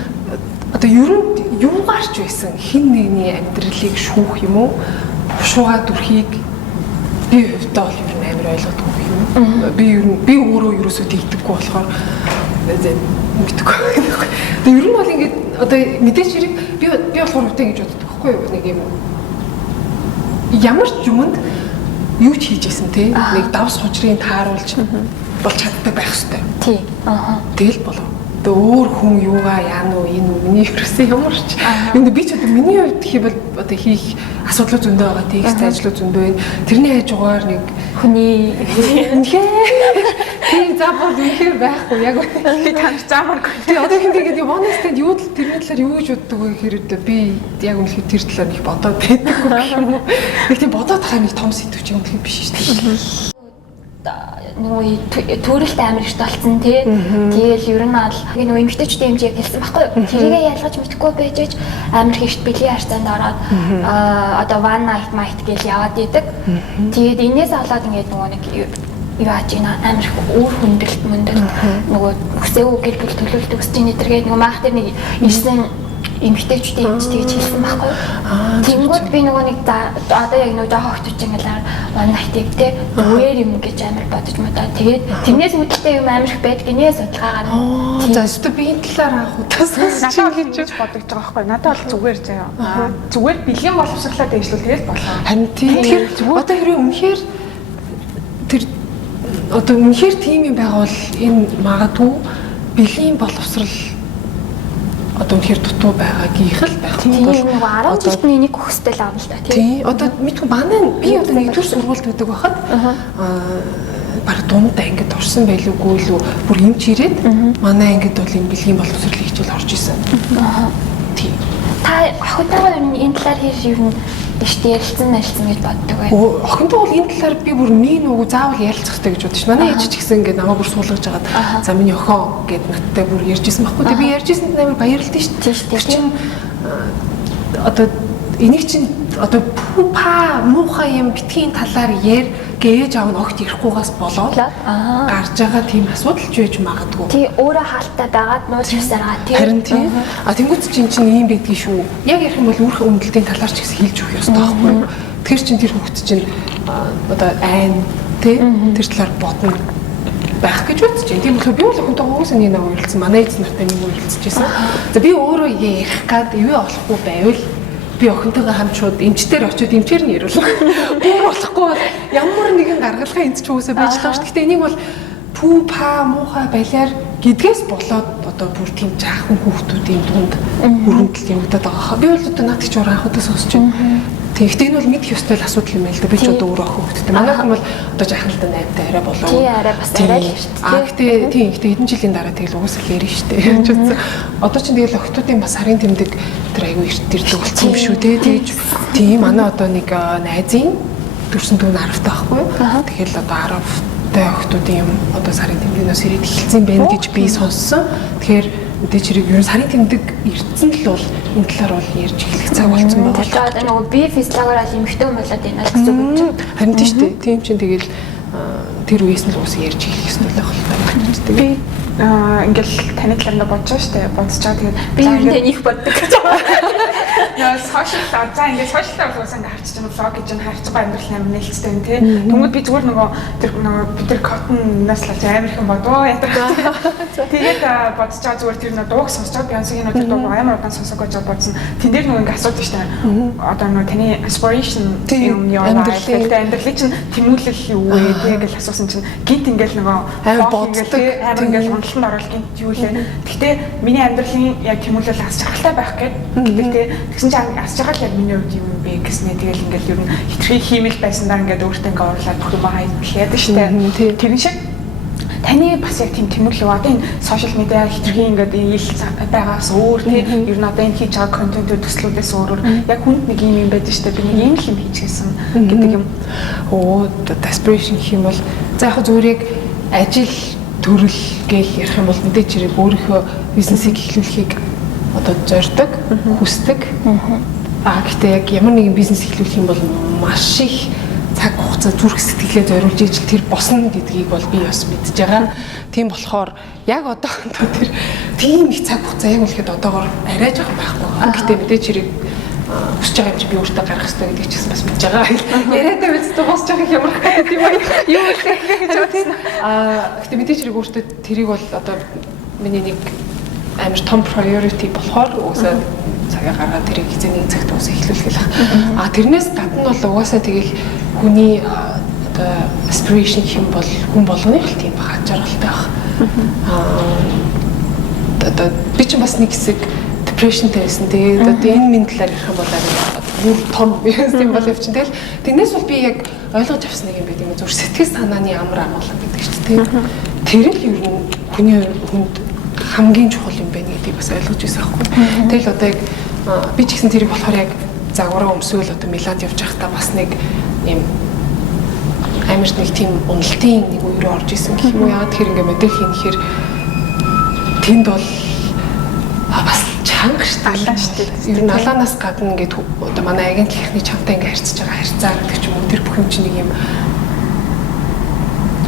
Одоо ер нь юугаарч байсан хин нэгний амьдралыг шүүх юм уу? Шуугаа дүрхийг би хувьдаа бол ер нь амар ойлгодгүй юм. Би өөрөө ерөөсөө тэгдэггүй болохоор мэдгүй. Тэгээ ер нь бол ингээд одоо мэдээж хэрэг би болохоор үтэй гэж боддог байхгүй юу? Нэг юм ямар ч юмд юу ч хийж исэн те нэг давс хожрын тааруулж болж чаддаг байх хэрэгтэй. Тий. Аа. Тэгэл болов. Өөр хүн юугаа яана уу энэ миний ерөөсөө ямар ч энэ би ч одоо миний хувьд хийвэл одоо хийх асуудлууд зөндөө байгаа тийм ажлууд зөндөө байна. Тэрний хажуугаар нэг Хүний тийм заавал үнэхээр байхгүй яг би танд заамаргүй. тий одоо хинтэйгээд honest юу л тэрний талаар юу гэж боддог вэ гэхээр би яг үнэхээр тэр талаар их бодоод байдаггүй юм уу. Нэг тийм бодоод тахаа нэг том сэдв чи үнэхээр биш шүү дээ. нөгөө төрөлт амар ихтэй болсон тий. Тэгэл ер нь аль нөгөө эмэгтэйчүүдийн хэмжээг хэлсэн байхгүй юу? Тэрийгээ ялгаж мэдэхгүй байж амар ихт бэлгийн харьцаанд ороод одоо one night might гэж яваад идэг. Тэгээд энээс болоод ингээд нөгөө нэг юу ааж ина амар их өөр хүндрэлт нөгөө өсөөгөө гэр бүл төлөвлөлт өсч ийн эдэргээд нөгөө маах дээр нэг ирсэн эмэгтэйчүүдийн хэмжээ тэгж хэлсэн байхгүй юу? Тэнгүүд би нөгөө нэг одоо яг нөгөө жоох хөтөч ингээл манайхтыг те үгээр юм гэж амар бодож модаа. Тэгээд тэрнээс үүдэлтэй юм амар их байдаг гинэ судалгаагаар. За өстө би энэ талаар анх удаас Надад гэж бодож байгаа байхгүй. Надад бол зүгээр заяа. Зүгээр бэлгийн боловсруулаад дэвшлүүл тэгэл болоо. харин тийм одоо хэрэг үнэхээр тэр одоо үнэхээр тийм юм байгаа бол энэ магадгүй бэлгийн боловсрал одоо үнэхээр дутуу байгаагийнх л байх Тийм нөгөө 10 жилдний нэг хөхстэй л аав л та тий тийм. одоо мэдгүй манай би одоо нэгдүгээр сургуульд байдаг байхад баг дундаа ингэж орсон байлгүй л бүр эмч ирээд манай ангид бол энэ бэлгийн боловсролыг хичээл орж исэн. Тий. Та охинтойгоо энэ талаар хийж юу дэжтэй ярилцсан гэж боддог бай. Охинтой бол энэ талаар би бүр нэг нүгөө заавал ярилцах хэрэгтэй гэж бодчих. Манай ээж ч гэсэн ингээд намайг бүр суулгаж хагаад за миний охин гэд надтай бүр ярьжсэн байхгүй. Тэгээ би ярьжсэнд амар баярлалтай шүү дээ. Тэр чинь одоо энийг чинь одоо па муухай юм битгийн талаар гэж аав нь огт ярихгүйгаас болоод гарч байгаа тийм асуудал ч байж магадгүй. Тий өөрөө хаалттай байгаад нууц хэвсаргаа тий. Харин тийм. Тэнгуүт чинь ийм байдгийг шүү. Яг ярих юм бол үүрх үнэлтийн талаар ч гэсэн хэлж өгөх ёстой байхгүй юу? Тэгэхээр чинь тэр хүүхэд чинь одоо айн тий тэр талаар бодно байх гэж үзэж байна. Тийм болохоор би бол охинтой уусаа нэг үргэлжлсэн. Манай эзэн нартай нэг үргэлжлэжсэн. За би өөрөө ярих гад ивэ олохгүй байвал би охинтойгоо хамт шууд эмчтэр очиод эмчээр нь яриулах. Бүр болохгүй бол ямар нэгэн гаргалгаа энд ч уусаа байж байгаа шүү. Гэхдээ энийг бол пүү па муухай балиар гэдгээс болоод одоо бүр тийм жаахан хүүхдүүдийн дунд өргөмтөл явагдаад байгаа. Би бол одоо наад чи өөр анхудаас сонсч байна. Тэгэхдээ энэ бол мэдэх ёстой л асуудал юм байл да. Би ч одоо өөрөө охин хүүхдтэй. Манай хүн бол одоо жаахан л да 8-тай арай болоо. Тий арай бас арай л шүү дээ. Гэхдээ тийм ихтэй хэдэн жилийн дараа тэгэл уусаа ярина шүү дээ. Одоо чинь тэгэл охтуудын бас сарын тэмдэг тэр аягүй эрт ирдэг болсон юм шүү дээ. Тэгж тийм манай одоо нэг найзын төрсөн дүү 10 таа байхгүй юу? Тэгэл одоо 10 охтуудын юм одоо сарын тэмдэгнээс ирээд эхэлсэн байна гэж би сонссон. Тэгэхээр мэдээж хэрэг ер нь сарын тэмдэг ирдсэн л бол энэ талаар бол ярьж эхлэх цаг болсон байгаа. Тэгэхээр одоо нөгөө би физиологоор л эмхтэн болоод байна л гэсэн үг чинь. Харин тийм шүү дээ. Тийм чинь тэгэл тэр үеэс нь л уус ярьж эхлэх ёстой л байна. Би ингээл таны талаар ингээд бодож байгаа шүү дээ. Бодож байгаа тэгээд Би ер нь таних боддог гэж байна. Яа сошиал за ингээд сошиал байгуулсан ингээд харчих чинь влог гэж нь харчих байгаа амьдрал амар нээлттэй юм тий. Тэнгүүд би зүгээр нөгөө тэр бид тэр коттоноос л амар их бодоо ятдаг. Тэгээд бодож байгаа зүгээр тэр нөгөө дууг сонсож байгаа Бейонсегийн нөгөө дууг амар удаан сонсох гэж бодсон. Тэн дээр нөгөө ингээд асуудаг шүү дээ. Одоо нөгөө таны aspiration юм яа амьдралын чинь тэмүүлэл юу вэ тий гэж асуусан чинь гинт ингээд нөгөө амар боддог амар ингээд хөндлөлтөнд оруулах гинт юу лээ. Гэхдээ миний амьдралын яг тэмүүлэл аз жаргалтай байх гэдэг тэгсэн чинь аз жаргал яг миний хувьд юм бэ гэснээр тэгэл ингээд ер нь хитрхи хиймэл байсандаа ингээд өөртөө ингээд оруулаад бүх юм хаяад штэ. Тэр шиг таны бас яг тийм тэмүүлэл одоо энэ сошиал медиа хитрхи ингээд ил байгаас өөр тийм ер нь одоо энэ хийж байгаа контентууд төслүүдээс өөрөөр яг хүнд нэг юм байдаг штэ. Би нэг юм л юм хийчихсэн гэдэг юм. Оо aspiration гэх юм бол за яг зүгээр яг ажил төрөл гээл ярих юм бол мэдээж хэрэг өөрийнхөө бизнесийг эхлүүлэхийг одоо зорддог, хүсдэг. Гэхдээ яг ямар нэгэн бизнес эхлүүлэх юм бол маш их цаг хугацаа зүрх сэтгэлээ зориулж ижил тэр босно гэдгийг бол би бас мэдж байгаа. Тийм болохоор яг одоо тэр тийм их цаг хугацаа яг үнэхээр одоогоор арай жоохон байхгүй. Гэхдээ мэдээж хэрэг өсөж байгаа юм чи би өөртөө гаргах хэрэгтэй гэдгийг ч гэсэн бас мэдж байгаа. Яриатай үлдсэн босч байгаа юм байна тийм үү? Юу их гэж бодсон. Гэхдээ мэдээж хэрэг өөртөө тэрийг бол одоо миний нэг амар том priority болохоор уусаа цагаа гаргаад тэрийг хизээний цагт уусаа эхлүүлэх л байна. Тэрнээс гадна бол угаасаа тэгэл хүний одоо aspiration гэх юм бол хүн болгоны л тийм баг жаргалтай баг. Одоо би ч бас нэг хэсэг depressionтэй байсан. Тэгээд одоо энэ минь талаар ярих юм бол бүр том юм бол явчихсан. Тэгэл тэрнээс бол би яг ойлгож авсан нэг юм байт юм зүр сэтгэл санааны амар амгалан гэдэг чинь тийм. Тэр л ер нь хүний хүнд хамгийн чухал юм байна гэдгийг бас ойлгож байсан аахгүй. Тэгэл одоо яг би ч гэсэн тэрийг болохоор яг загвараа өмсөөл одоо Миланд явж байхдаа бас нэг юм амар нэг тийм уналтын нэг үе рүү орж исэн гэх юм уу. Яагаад тэгэхээр ингээ модель хийхээр тэнд бол бас чанга шталаа. Ер нь алаанаас гадна ингээд одоо манай агентлагийнхны чамтай ингээ харьцаж байгаа харьцаа гэдэг ч юм уу. Тэр бүх юм чинь нэг юм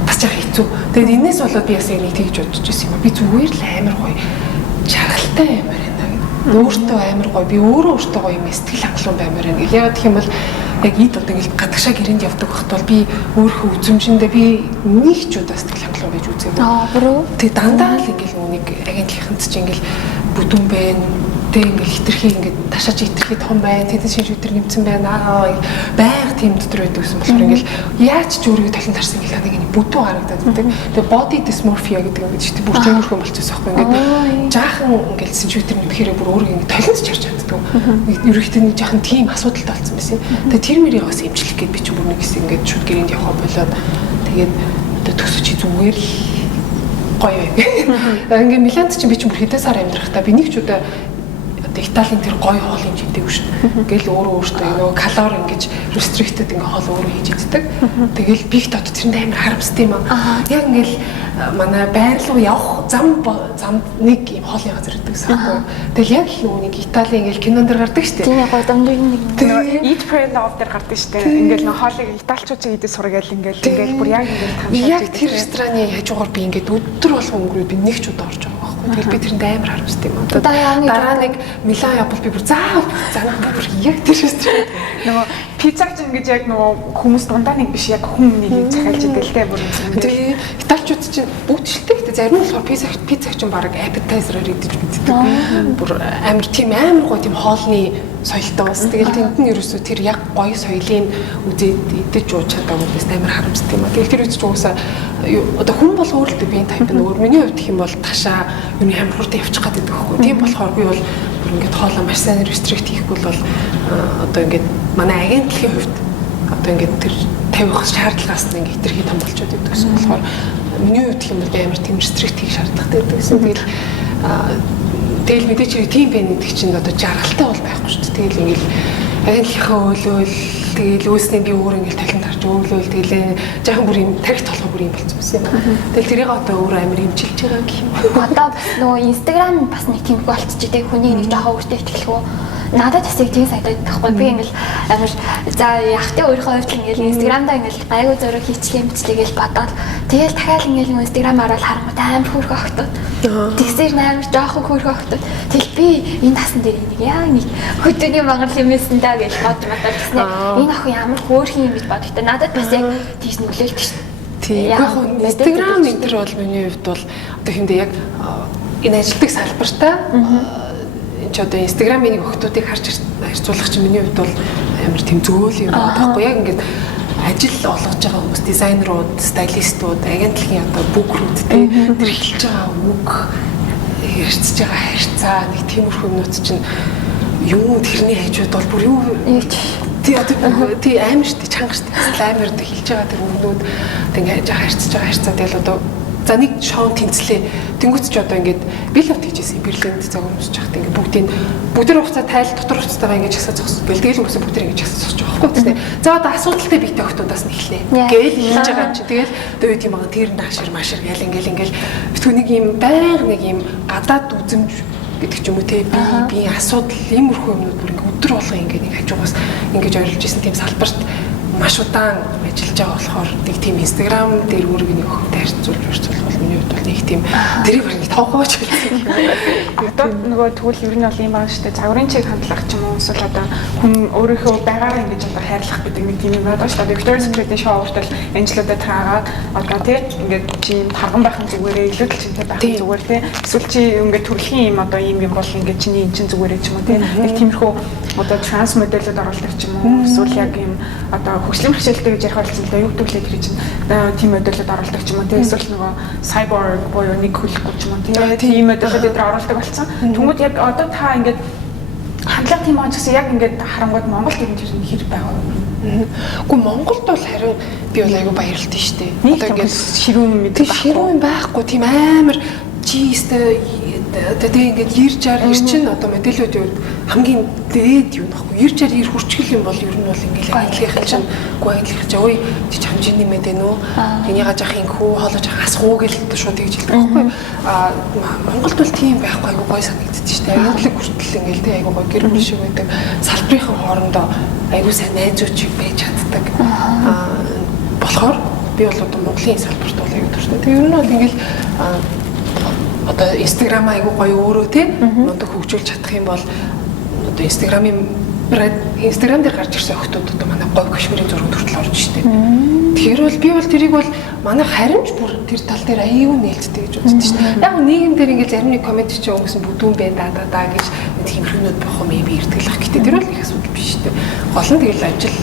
бас яг хэцүү. Тэгээд энэс болоод би бас яг нэг тэгж бодож ирсэн юм. Би зүгээр л амар гоё жаргалтай амар байна гэдэг. Өөртөө амар гоё. Би өөртөө гоё юм сэтгэл хангалуун баймаар байна гэх. Яг гэх юм бол яг эд одоо ингээл гадагшаа гэрээнд явдаг байхад бол би өөрийнхөө үзмжиндээ би нэг ч удаа сэтгэл хангалуун байж үзээгүй. Тэг дандаа л ингээл нэг агентлагийнх чинь ингээл бүдүүн байна. Тэг ингээл хитрхи ингээд ташааж хитрхи том байна. Тэд шинж өтер нэмсэн байна. Байг тийм дотор байдаг гэсэн болохоор ингээл яаж ч өөрийгөө талент харсан ингээл нэг нэг бүдүүн харагдаад байдаг. Тэг body dysmorphia гэдэг юм гэж тийм бүр тиймэрхүү болчихсон байхгүй ингээд жаахан ингээл шинж өтер нэмэхээр бүр өөрийгөө ингээд талент ч харж чаддаг. Ерөнхийдөө нэг жаахан тийм асуудалтай болсон байсан. Тэг тэр мөрийг бас эмчлэх гээд би ч бүр нэг хэсэг ингээд шууд гэрээнд явхаа болоод тэгээд одоо төсөж зүгээр л гоё байг. Ингээ Миланд чинь би ч бүр хэдэн сар амьдрахтаа би нэг ч удаа Италийн тэр гоё хоолын жидээгүй шүү дээ. Ингээл өөртөө нөгөө калори ингэж restricted ингээ хоол өөрөө хийж иддэг. Тэгэл би их дот тэрэнд амар харамстай юм аа. Яг ингээл манай байр руу явах замд нэг юм хоолын газар иддэг гэсэн юм. Тэгэл яг нэг Италийн ингээл кинон дэр гардаг шүү дээ. Тийм гоё дамжиг нэг Eat Pray Love дэр гардаг шүү дээ. Ингээл нөгөө хоолыг италчуудыг идэж сургаал ингээл бүр яг ингээл тамшаад. Яг тэр рестораны хажуугаар би ингээд өдөр болгон өнгөрөөд би нэг ч удаа орж байгаа байхгүй. Тэгэл би тэрэнд амар харамстай юм аа. Дараа нэг Милан явбал би бүр заавал бүр яг тэр ресторан нөгөө пиццаг ч ингэж яг нөгөө хүмүүс дундаа нэг биш яг хүн нэг захиалж идэлтэй бүр юм. Тэгээ италчууд чинь бүгдэлтэй гэдэг зарим нь болохоор пиццаг чинь баг appetizer-аар идэж мэддэг. Бүр амар тийм амар гоё тийм хоолны соёлтой бас. Тэгэл тэнд нь ерөөсөө тэр яг гоё соёлын үзээд идэж ууж чадаагүй бас амар харамсдаг юм а. Тэгэл тэр үуч ч уусаа одоо хүн бол өөрөлдөө биеийн тайп нь өөр. Миний хувьд гэх юм бол ташаа юуны амар хурдан явчих гээд байдаг байхгүй. Тийм болохоор би бол ингээд хоолоо маш сайн restrict хийхгүй бол одоо ингээд манай агентлагийн хувьд одоо ингээд тэр тавих шаардлагаас нь ингээд хитрхи том болчиход байдаг гэсэн болохоор миний хувьд гэх юм бол амар тийм restrict хийх шаардлагатай байдаг гэсэн. Тэгэл мэдээч тийм байна гэдэг чинь одоо жаргалтай бол байхгүй шүү дээ. Тэгэл ингээд агентлагийнхаа өөлөөл тэгэл үүснээ би өөр ингээд талент харж өөлөөл тэгэлээ жаахан бүр юм тарихт толгой бүр юм болчихсон юм. Тэгэл тэрийг одоо өөр амар имчилж байгаа гэх юм. Одоо нөгөө Instagram бас нэг тийм болчихжээ. Хүний нэг жоохон өөртөө ихтгэлгүй. Надад бас яг тийм санагдаад байхгүй. Би ингээл амар за яхтаа өөрийнхөө хувьд ингээл Instagram-даа ингээл гайгүй зураг хийчихээ мэтчлэгээл бодоод тэгэл дахиад ингээл нөгөө Instagram-аар л харангуй амар хөөрхөн огтод. Тэгсээр амар жоохон хөөрхөн огтод. Тэгэл би энэ тасан дээр нэг яа нэг хөдөөний мангал юм эсэн даа гэж бодматаа тэгснэ. Энэ охин ямар хөөрхөн юм гэж бодогтой. Надад бас яг тийш нөлөөлдөг шүү. Тийм. Яг Instagram энэ төр бол миний хувьд бол одоо хэмдэ яг энэ ажилтдаг салбартаа чи одоо Instagram-ийн нэг охтуудыг харж харьцуулах чинь миний хувьд бол амар тийм зөөл юм байхгүй яг ингээд ажил олгож байгаа хүмүүс дизайнерууд, стилистууд, агентлагийн одоо бүгрүүд тэр эхэлж байгаа үг ярьцж байгаа харьцаа нэг тиймэрхүү юмнууд чинь юу тэрний хажууд бол бүр юу тий амар штэ чанга штэ амар одоо хэлж байгаа тэр өгнүүд ингээд харьцж байгаа харьцаа тэгэл одоо За нэг шоу тэнцлээ. Тэнгүүт ч одоо ингээд би л тэгжсэн Берлинд цаг өмсөж хахад ингээд бүгдийн хугацаа тайл дотор хугацаатайгаа ингээд жагсаа зогсож бэл тэгэл өмсө бүгд ингээд жагсаа зогсож байгаа байхгүй тийм. За одоо асуудалтай биетэй охтуудаас нь эхлэе. Гээл хэлж байгаа юм чи тэгэл одоо юу тийм байгаа тэр машир гээл ингээл битгүү нэг юм байнга нэг юм гадаад үзэмж гэдэг ч юм уу те би асуудал иймэрхүү юмнууд бүр ингээд өдөр болго ингээд нэг хажуугаас ингээд ойрлж исэн тийм салбарт маш удаан ажиллаж байгаа болохоор нэг тийм Instagram дээр өөрийгөө нэг охинтой харьцуулж бол миний хувьд бол нэг тийм тэрийг баг нэг тоохооч гэсэн. Одоо нөгөө тэгвэл ер нь бол юм байна шүү дээ. Загварын чиг хандлах ч юм уу эсвэл одоо хүн өөрийнхөө байгаараа ингэж одоо хайрлах гэдэг нэг тийм юм байна шүү дээ. Victoria's Secret-ийн шоуурт бол анжилуудад таагаад одоо тийм ингээд чи тарган байхын зүгээрээ илүү л чинтэй байхын зүгээр тийм эсвэл чи ингээд төрөлхийн юм одоо юм бол ингээд чиний эн чин зүгээрээ ч юм уу тийм нэг тиймэрхүү одоо транс модельд оруулдаг ч юм уу эсвэл яг юм одоо хөгжлийн бэрхшээлтэй гэж ярих болсон л да юу гэвэл тэр чинь тийм модельд оруулдаг ч юм уу тийм эсвэл нөгөө cyborg буюу нэг хөлөхгүй ч юм уу тийм модельд дээр оруулдаг болсон. Тэнгүүд яг одоо та ингээд хандлага тийм байгаа ч гэсэн яг ингээд харангууд Монгол гэх юм хэрэг байгаа юм. Гэхдээ Монголд бол харин би бол айгүй баярлалтай шүү дээ. Одоо ингээд ширүүн мэдээ байхгүй. Ширүүн байхгүй тийм амар чистэй одоо тийм ингээд 90-60 чинь одоо модельүүдийн үед хамгийн дээд юу нөхгүй 90-60 хүрчгэл юм бол ер нь бол ингээд ангилгийнхан чинь үгүй ангилгийнхан чинь ой чи хамжинны мэдээ нөө энийга жах инхүү хоолож асгуу гэл шууд тэгж хэлдэг байхгүй Монголд бол тийм байхгүй айгу гой санагддаг шүү дээ ангиллаг хүртэл ингээд тийм айгу гой гэр бүл шиг байдаг салбарын хоорондоо айгу сайн найзууд шиг байж чаддаг болохоор би бол одоо Монголын салбарт бол айгу дуртай тэг ер нь бол ингээд одоо Instagram айгу гоё өөрөө тийм мундаг хөгжүүлж чадах юм бол одоо Instagram дээр гарч ирсэн охтууд одоо манай гоё кашмирын зураг төртөл орж штеп. Тэгэхээр бол би бол тэрийг бол манай харимж бүр тэр тал дээр аюу нээлттэй гэж үздэг шүү дээ. Яг нийгэм дээр ингээд зарим нэг комент чи өнгөсөн бүдүүн байна да гэж тиймэрхүүнүүд байх юм би эртгэлэх. Гэтэ тэр бол их асуудал биш шүү дээ. Гол нь тэгэл ажил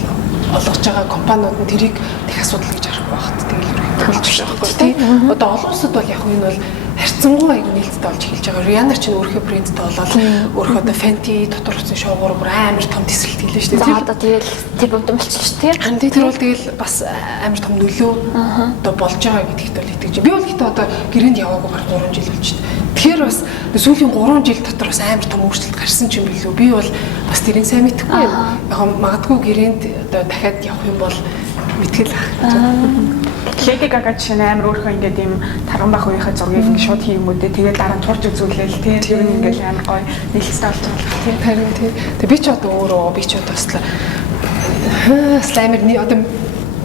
олгож байгаа компаниуд нь тэрийг их асуудал гэж харах байхад тэгэл төлж байгаа байхгүй тийм. Одоо олон улсад бол яг энэ бол харьцангуй аюу нээлттэй болж эхэлж байгаа. Rihanna ч өөрийнхөө брэндтэй болоод өөрийнхөө одоо Fenty дотор утсан шоугоор бүр амар том тесрэлт хийлээ шүү дээ. За одоо тэгэл тэр бомдон болчихсон тийм. Харин тэр бол тэгэл бас амар том нөлөө одоо болж байгаа гэдэгт бол итгэж. Би бол гэхдээ одоо гэрээнд яваагүй баг 3 жил болж байна. Тэгэхээр бас сүүлийн 3 жил дотор бас амар том өөрчлөлт гарсан ч юм билүү. Би бол бас тэрийг сайн мэдэхгүй юм. Яг магадгүй гэрээнд одоо дахиад явах юм бол мэтгэл ах. Lady Gaga чинь амар өөрхөн ингээд ийм тарган байх үеийнхээ зургийг ингээд шууд хийх юм үү те тэгээд дараа нь турж үзүүлээл те тэр нь ингээд амар гоё нэлээстэй болж байгаа тийм харин тийм. Тэг би ч одоо өөрөө би ч одоо слаймер одоо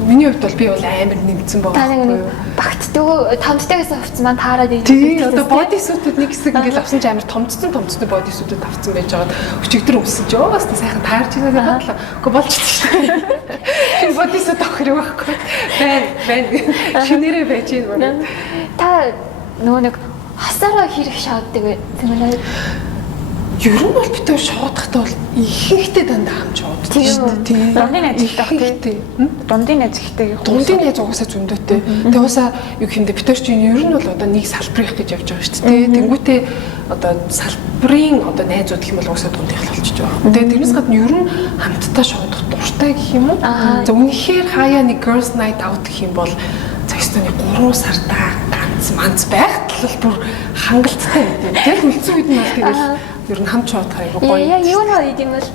миний хувьд бол би бол амар нэмсэн байгаа. Багт дөө томцтой гэсэн хувцас маань таарад ирж байгаа. Тийм одоо боди сүүтүүд нэг хэсэг ингээд авсан ч амар томцсон боди сүүтүүд авсан байж байгаа. Өчигдөр өмсөж ёо бас сайхан таарч байгаа бодлоо. Гэхдээ болчихсон шүү дээ. Боди сүүт авах хэрэг байхгүй. Байн шинээрээ байж юм. Та нөгөө нэг хасаараа хэрэг шааддаг вэ? Ер нь бол бид хоёр шоодохтой бол ихэнхдээ дандаа хамж шооддаг шүү дээ. Тийм. Дундын найз ихтэй. Дундын найз ихтэй. Дундын найз угаасаа зөндөөтэй. Тэгээ угаасаа юу гэмдэ бид хоёр чинь ер нь бол одоо нэг салбарыг гэж явж байгаа шүү дээ. Тэнгүүтээ одоо салбарын одоо найзууд гэх юм бол угаасаа дундын хэл болчихж байгаа. Тэгээ тэрнээс гадна ер нь хамтдаа шоодох дуртай гэх юм уу? За үнэхээр хаяа нэг girls night out гэх юм бол цагстаны 3 сартаа ганц манц байхад л бүр хангалттай юм. Тэгэл үлдсэн үед нь бол тэгэл ер нь хамт шоодох айгу гоё. Яа юу нөө юм бол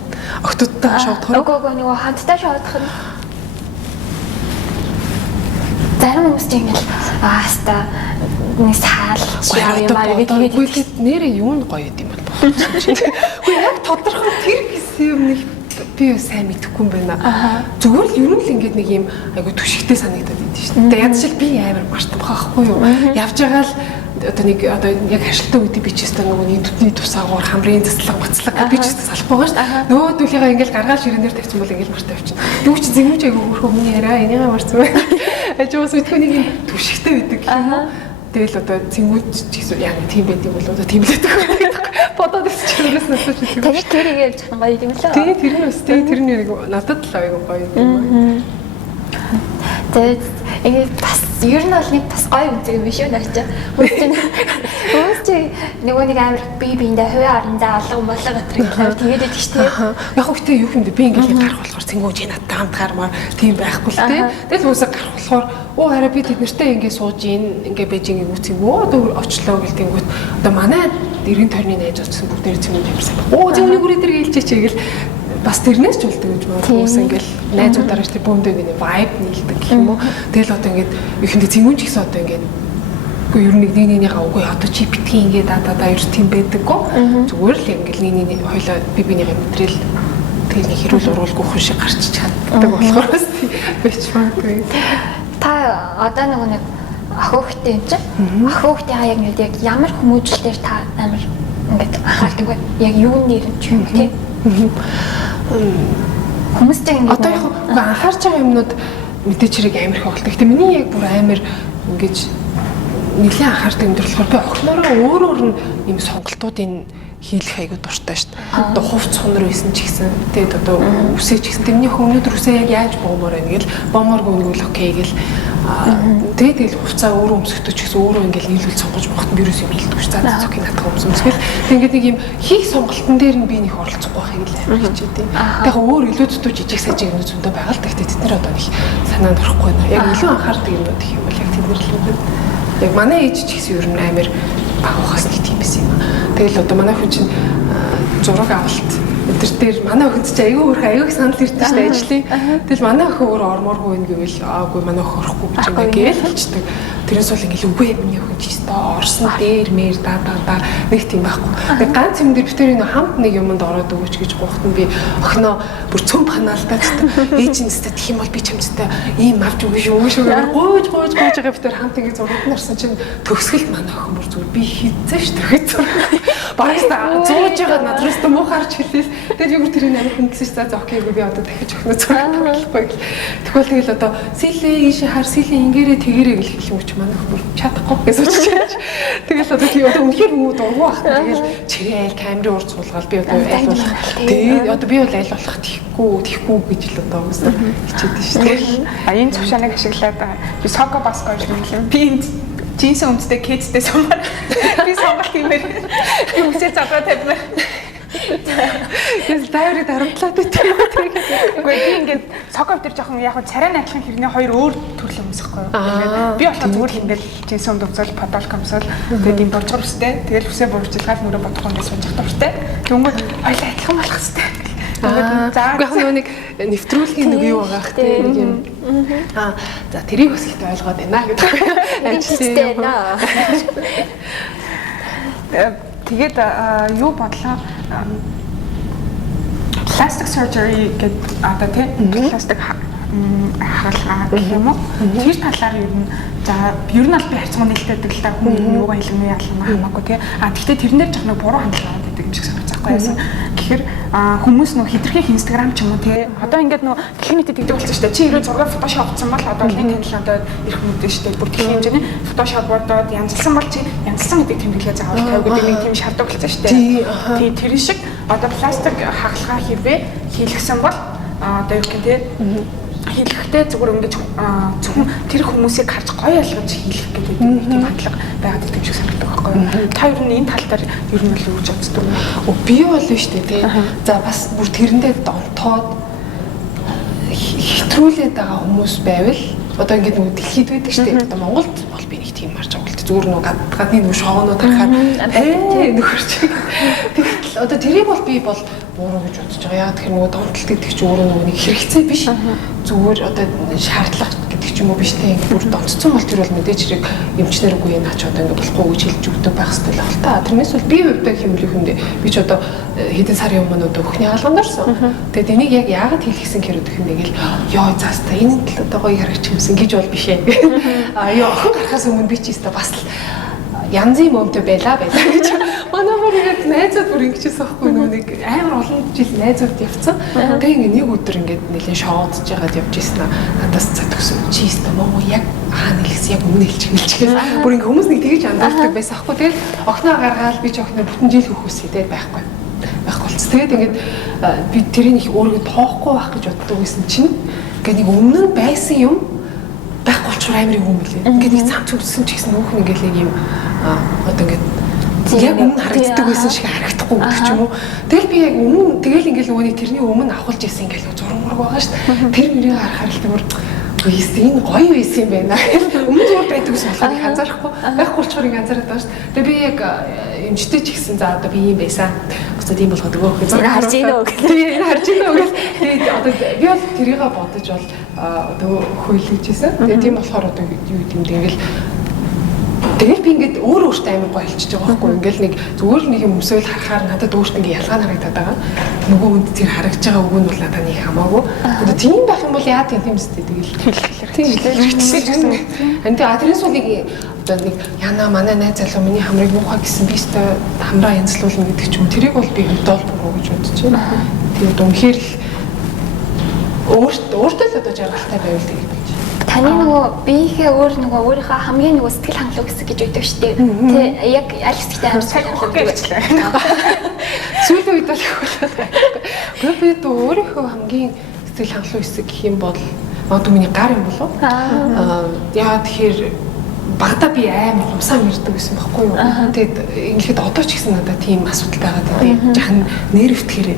охтуудтай шоодох. Өгөө нөгөө хамтдаа шоодох нь. Зарим хүмүүс чинь ингээл хаста нэг саал яамаар гэдэг нэрээ юу нь гоё юм бол болохгүй. Үгүй яг тодорхой тэр гэсэн юм нэг би сайн мэдэхгүй юм байна. Зүгээр л ер нь л ингээд нэг юм айгу түшигтэй санагдаад байдаг шүү дээ. Яг ч би амар мартах байхгүй юу. Явж байгаа л одоо нэг одоо яг хашлтаа үедээ би ч гэсэн нөгөө нийтний тусаагаар хамрын заслаг бацлаг би ч гэсэн салах байгаа шүү дээ. Нөгөө дүүлийнхаа ингээл гаргаал ширээнээр тавьсан бол ингээл март тавьчихна. Дүүч зэмүүч айгу хөрхөө миний яриа энийгээ марцсан байна. Ажигаас үтгэх нэг юм түшигтэй байдаг юм уу? Тэгэл одоо зэмүүч ч гэсэн яг тийм байдаг бол одоо тийм л байдаг. Бодоод ирчихээс насууч тийм. Таны тэрийг ярьж чадсан гоё юм лээ. Тий, тэр нь бас тий, тэр нь надад л айгу гоё юм байна. Тэгээд ингээд бас ер нь бол нэг бас гоё үнцэг юм биш үү наача. Хүмүүс чинь нөгөө нэг амар биендээ хувийн орондоо алга болго гэтрээ тэгээд байдаг шүү дээ. Яг хөөхтэй юу юм бэ? Би ингээд гарах болохоор цэнгүүж надад хамт гармаар тийм байхгүй л тий. Тэгэл хүмүүсээ гарах болохоор оо хараа би тэд нартай ингээд сууж ингээд байж ингээд үүс юм уу? Одоо очлоо гэл тэнгүүт одоо манай 90 тойрны найз очсон бүгдээр цэнгүүж явсан. Оо цэнгүүний бүрээ тэр ээлжээч гэл бас тэрнээс ч үлдэг гэж байна. Хүмүүс ингээл найзуудаараа ч тэр бөөндөө нэг vibe нийлдэг гэх юм уу. Тэгэл одоо ингээд ихэндээ цэнгүүн ч гэсэн одоо ингээд үгүй ер нь нэгнийгаа үгүй одоо чи битгий ингээд даа ер тийм байдаггүй. Зүгээр л ингээл нэг хоёлоо бибинийгээ мэдрэл тэгэл нэг хэрүүл уруулгүй хүн шиг гарч чаддаг болохоор бас бич магадгүй. Та одоо нэг охиогтэй юм чинь. Охиогтойгаа яг ямар хүмүүжлэлээр та амар ингээд анхаардаг вэ? Яг юун дээр ч юм те. Хүмүүстэй ингээд одоо яг анхаарч байгаа юмнууд мэдээч хэрэг амар их болдог. Гэтэ миний яг бүр амар ингэж нэлийн анхаардаг юм болохоор би охиноороо өөр нь юм сонголтуудын хийлэх айгуу дуртай шүү дээ. Одоо хувц хонор байсан ч гэсэн тэгээд одоо үсээ ч гэсэн тэрний өнөөдөр үсээ яг яаж боомоор байна гэл боомооргүй нэгвэл окей гэл тэгээд хувцаа өөрөө өмсөхдөө ч гэсэн өөрөө ингээл нийлүүл сонгож бохот вирус юм хэлдэг ш. За цогцыг надад өмсгөл тэгээд нэг юм хийх сонголтон дээр нь би нэг оролцохгүй байхыг л амар хичээдэг. Тэгээд өөр илүү дутуу жижиг сажиг юм зөндөө байгаа л гэхдээ тэд нар одоо нэг санаанд орохгүй байна. Яг илүү анхаардаг юмнууд их юм бол яг тэд нар л байна. Яг манай ээж ч гэсэн ер нь амар баг ухаас нэг тийм байсан юм. Тэгэл одоо манай хүн чинь зураг авалт өдөр дээр манай охид ч аягүй санал ирдэг шүү дээ ажлын. Тэгэл манай охин өөр ормооргүй юм гэвэл аагүй манай охин орохгүй гэж ингээ гээл хэлчихдэг. Тэрээс бол ингээл үгүй миний охин ч өстой орсон дээр мэр да нэг тийм байхгүй. Тэг ганц юм дээр битэр нэг хамт нэг юмд ороод өгөөч гэж гуйхад нь би охиноо бүр цөм ханаалтай ээж нь өстой тэх юм бол би чамцтай ийм авч өгөөш гүйж байгаа битэр хамт ингээ зургууд нарсан чинь төгсгөлт манай охин бүр зүгээр би хийцэн ш тэр багста зууж байгаа надраас та муу харж хэлээс тэгээд юу тэрийг амар хүндэлсэн за окей би одоо дахиж охиноо зураг болохгүй. Тэгвэл одоо сэлээ ийш хар сэлээ ингээрээ тэгэрэй гэх юм чи манай хөр чадахгүй гэж сочлооч. Тэгэл одоо тий одоо үнэхээр муу дургу ах. Тэгэл чигээл камерын урд суулгаад би одоо айлуулах. Тэгээд одоо би бол айлуулах тийхгүй гэж л одоо үсэр хичээдэж шүү дээ. Энэ зөвшөөрлөг ашиглаад би сого баско гэж нэглэв. Би джинс өмцтэй кэдтэй сумаар би сонголт хиймээр үсээ цагаа тавьмаар Яс дайрыг дарамтлаад байт юм уу тэгээд. Үгүй би ингээд согов дээр жоохон яг царай найдлахын хэрний хоёр өөр төрөл юм өсөхгүй юу. Би болохоор зүгээр ингээд джинс өмд өмсөл подолк өмсөл тэгээд юм боржгор өстэй. Тэгэл үсээ буурчилгаад нүрэ бодох юм гэж сууж тавьтай. Тэгвэл ойлаа адилхан болох хэвээр. Яг нэг нэвтрүүлгийн нэг юу байгаа хэ нэг юм. За тэрийг бас ихтэй ойлгоод байна гэдэг. Ажилттай байна. Тэгээд юу бодлоо plastic surgery гэдэг одоо тийм пластик хагалгаа гэх юм уу? Тэр талаар ер нь аль би харьцангуй нээлттэйдэг л та хүн юугаа хэлмээ ялгана хамаагүй тийм. Гэхдээ тэрнээр жоох нэг буруу хандлага байдаг юм шиг санагдахгүй байсан. Тэгэхээр хүмүүс нөө хитрхийн Instagram ч юм уу тийм. Одоо ингээд нөө дэлхийн нийтэд тэгдэг болсон шүү дээ. Чи ирээ зураг фотошопцсон бол одоо нэг танил одоо ирэх мэдээ шүү дээ. Бүр дэлхийн хэмжээний фотошоподод янзлсан бол чи янзлсан гэдэг тэмдэглээ заавал тавь гэдэг нэг тийм шаардлага болсон шүү дээ. Тийм тэр шиг одоо пластик хагалгаа хийвээ хийлгсэн бол одоо юу гэх тийм хийлгэхдээ зүгээр ингэж зөвхөн тэр хүмүүсийг харж гоё ялгаж хийлгэх гэдэг тийм хандлага байгаад идэв шиг санагддаг байхгүй юу? Та ер нь энэ тал дээр ер нь л үүж боддог юм. Би бол нь шүү дээ тий. За бас бүр тэрэндээ донтоод хэтрүүлээд байгаа хүмүүс байвал одоо ингээд нэг дэлхийд байдаг шүү дээ. Одоо Монголд бол би нэг тийм марж байгаа л зүгээр нэг гадны нэг шоогоонууд харахаар нөхөрч. Тэгэхдээ одоо тэрийг бол би бол буруу гэж бодож байгаа. Яг тэр нөгөө донтолт гэдэг чинь өөрөө нөгөө нэг хэрэгцээ биш. Зүгээр одоо шаардлага гэдэг ч юм уу биш те. Ингээд бүр донтцсон бол тэр бол мэдээж хэрэг эмчнэр үгүй наач одоо ингээд болохгүй гэж хэлж өгдөг байх хэрэгтэй л та. Тэрнээс бол би хувьдаа хэмлэх юм дээ. Би ч одоо хэдэн сарын өмнө одоо өхний хаалганд орсон. Тэгээд энийг яг яагаад хэлчихсэн гэхээр өгөх юм бэ гэл ёо зааста энэ л одоо гоё харагч юмсан гэж бол биш ээ. Ёо охин гарахаас өмнө би ч өстө бас янзын мөмтэй байлаа гэж. Манай бүр ингээд найзууд бүр ингэжсэн байхгүй нөгөө нэг амар олон жил найзууд явцсан. Тэгээ ингээд нэг өдөр ингээд нэлээд шоодж байгаад явж ирсэн аа. Надаас цат өгсөн. Чи өстө моо яг хаана хэлсэн яг өмнө хэлчихсэн. Бүр ингээд хүмүүс нэг тэгэж анзаардаг байсан байхгүй. Тэгээд охиноо гаргаад би ч охиноо бүтэн жил хөхөсэй тэгээд байхгүй болц. Тэгээд ингээд би тэрийг их өөрийгөө тоохгүй байх гэж боддог байсан чинь ингээд нэг өмнө байсан юм байхгүй ч шур амир юм билээ. Ингээд нэг цамц үссэн ч гэсэн нүүх ингээд нэг юм одоо ингээд яг өмнө харагддаг байсан шиг харагдахгүй гэдэг ч юм уу. Тэгэл би яг өмнө тэгэл ингээд нөгөөний тэрний өмнө авахулж исэн ингээд зураг мураг байгаа шүү дээ. Тэр нэрийг харахаар л тэр энэ гоё байсан юм байна. Өмнө зүгээр байдаг ус болохыг анзаарахгүй. Байхгүй болчоор ингээд анзаараад байгаа шүү дээ. Тэгээ би яг эмчтэй ч гэсэн за одоо би юм байсан. Өстөд юм болгоод өгөөх. Зураг харж ийн үү гэх. Тэгээ харж ийн үү гэх. Тэгээ одоо би бол тэрийг бодож бол одоо хөйлөжсэн. Тэгээ тийм болохоор одоо юу юм тэгэл тэгэл би ингээд өөр өөртөө амар гоё хэлчихэж байгаа байхгүй ингээл нэг зүгээр нэг юм өмсөөл харахаар надад өөртөө ингээд ялгаа харагдаад байгаа. Нөгөө хүнд тэр харагдж байгаа үг нь бол надад нэг хамаагүй. Одоо тийм байх юм бол яа тийм үстэй тэгэл хэлчихсэн. Энд адрес үлийг одоо нэг яна манай найз залуу миний хамрыг муухай гэсэн би өстө хамраа янзлуулна гэдэг ч юм. Тэрийг бол би хөдөл буруу гэж бодож байна. Тэгээд үнэхээр л өөртөө л одоо жаргалтай байвал тэгээд таны нөгөө биеийнхээ өөрийнхөө хамгийн нөгөө сэтгэл хангалуун хэсэг гэж өгдөг шүү дээ. Тэ яг аль хэсэгтээ амар сэтгэл хангалуун гэвчлээ. Сүүлийн үед бол гэхдээ би өөрийнхөө хамгийн сэтгэл хангалуун хэсэг гэх юм бол одоо миний гар юм болов. Яа тэгэхээр багада би амар хумсаа мэрдэг гэсэн байхгүй юу. Тэгээд ингээд одоо ч гэсэн надад тийм асуудал байгаа гэдэг. Жахан нервтгээр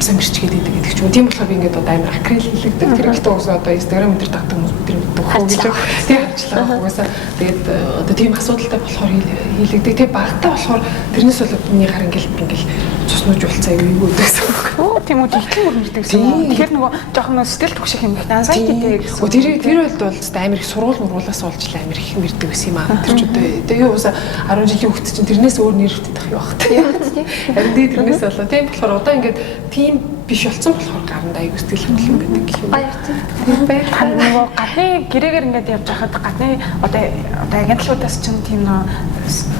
хумсаа мэрчгээд идэг гэдэг ч юм. Тийм болохоор би ингээд одоо амар акрил хийлэгдэг. Тэр ихтэй уусаа одоо Instagram дээр татдаг хүмүүс бид мэддэг хөө гэж. Тийм ажиллаа угаасаа. Тэгээд одоо тийм асуудалтай болохоор хийлэгдэг. Тэгээд багада болохоор тэрнээс бол миний гар ингээд цуснууж болцоо юу гэдэгсэн. Тийм үү тийм үү мэрдэг гэсэн. Тэгэхээр нөгөө жоохон сэтгэл түгших юм байна. Anxiety гэдэг. Тэр үед бол амар их сургууль мургуулаас олж амар их мэрдэг байсан юм аа. Тэр ч одоо юу уусаа 10 жилийн хүүхэд чинь тэрнээс өөр нэрвтэй тах юу бах. Харин тэрнээс болоо. Тийм болохоор одоо ингээд тийм биш болсон болохоор гаранд аяг сэтгэл хөдлөн байдаг гэх юм. Баяр. Нөгөө гадны гэрээгээр ингээд явж байхад гадны одоо агентлагуудаас ч тийм нөө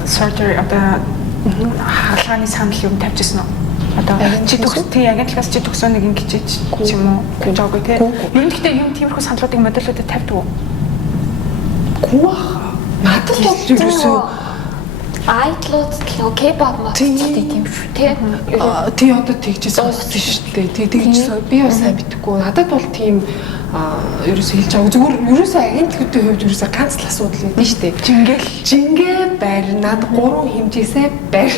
surgery одоо хаалганы санал юм тавьчихсан уу? Одоо чи төгс тий агентлагаас чи төгсөө нэг ингэжээч ч юм уу гэж байгаагүй тий. Ер нь гэхдээ юм тиймэрхүү саналуудыг модулуудад тавьдаг уу? Гүх. Надад бол ерөөсөө айдлууд гэх K-pop мод тийм шүү тий. Тий одоо тэгжсэн шүү дээ. Тэгжсэн би бас сайн битгэхгүй. Надад бол тийм ерөөсөө хэлж байгаа. Зүгээр ерөөсөө агентлагуудын хувьд ерөөсөө ганц л асуудал байдаг шүү дээ. Жингээ байр над 3 хэмжээсээ байр.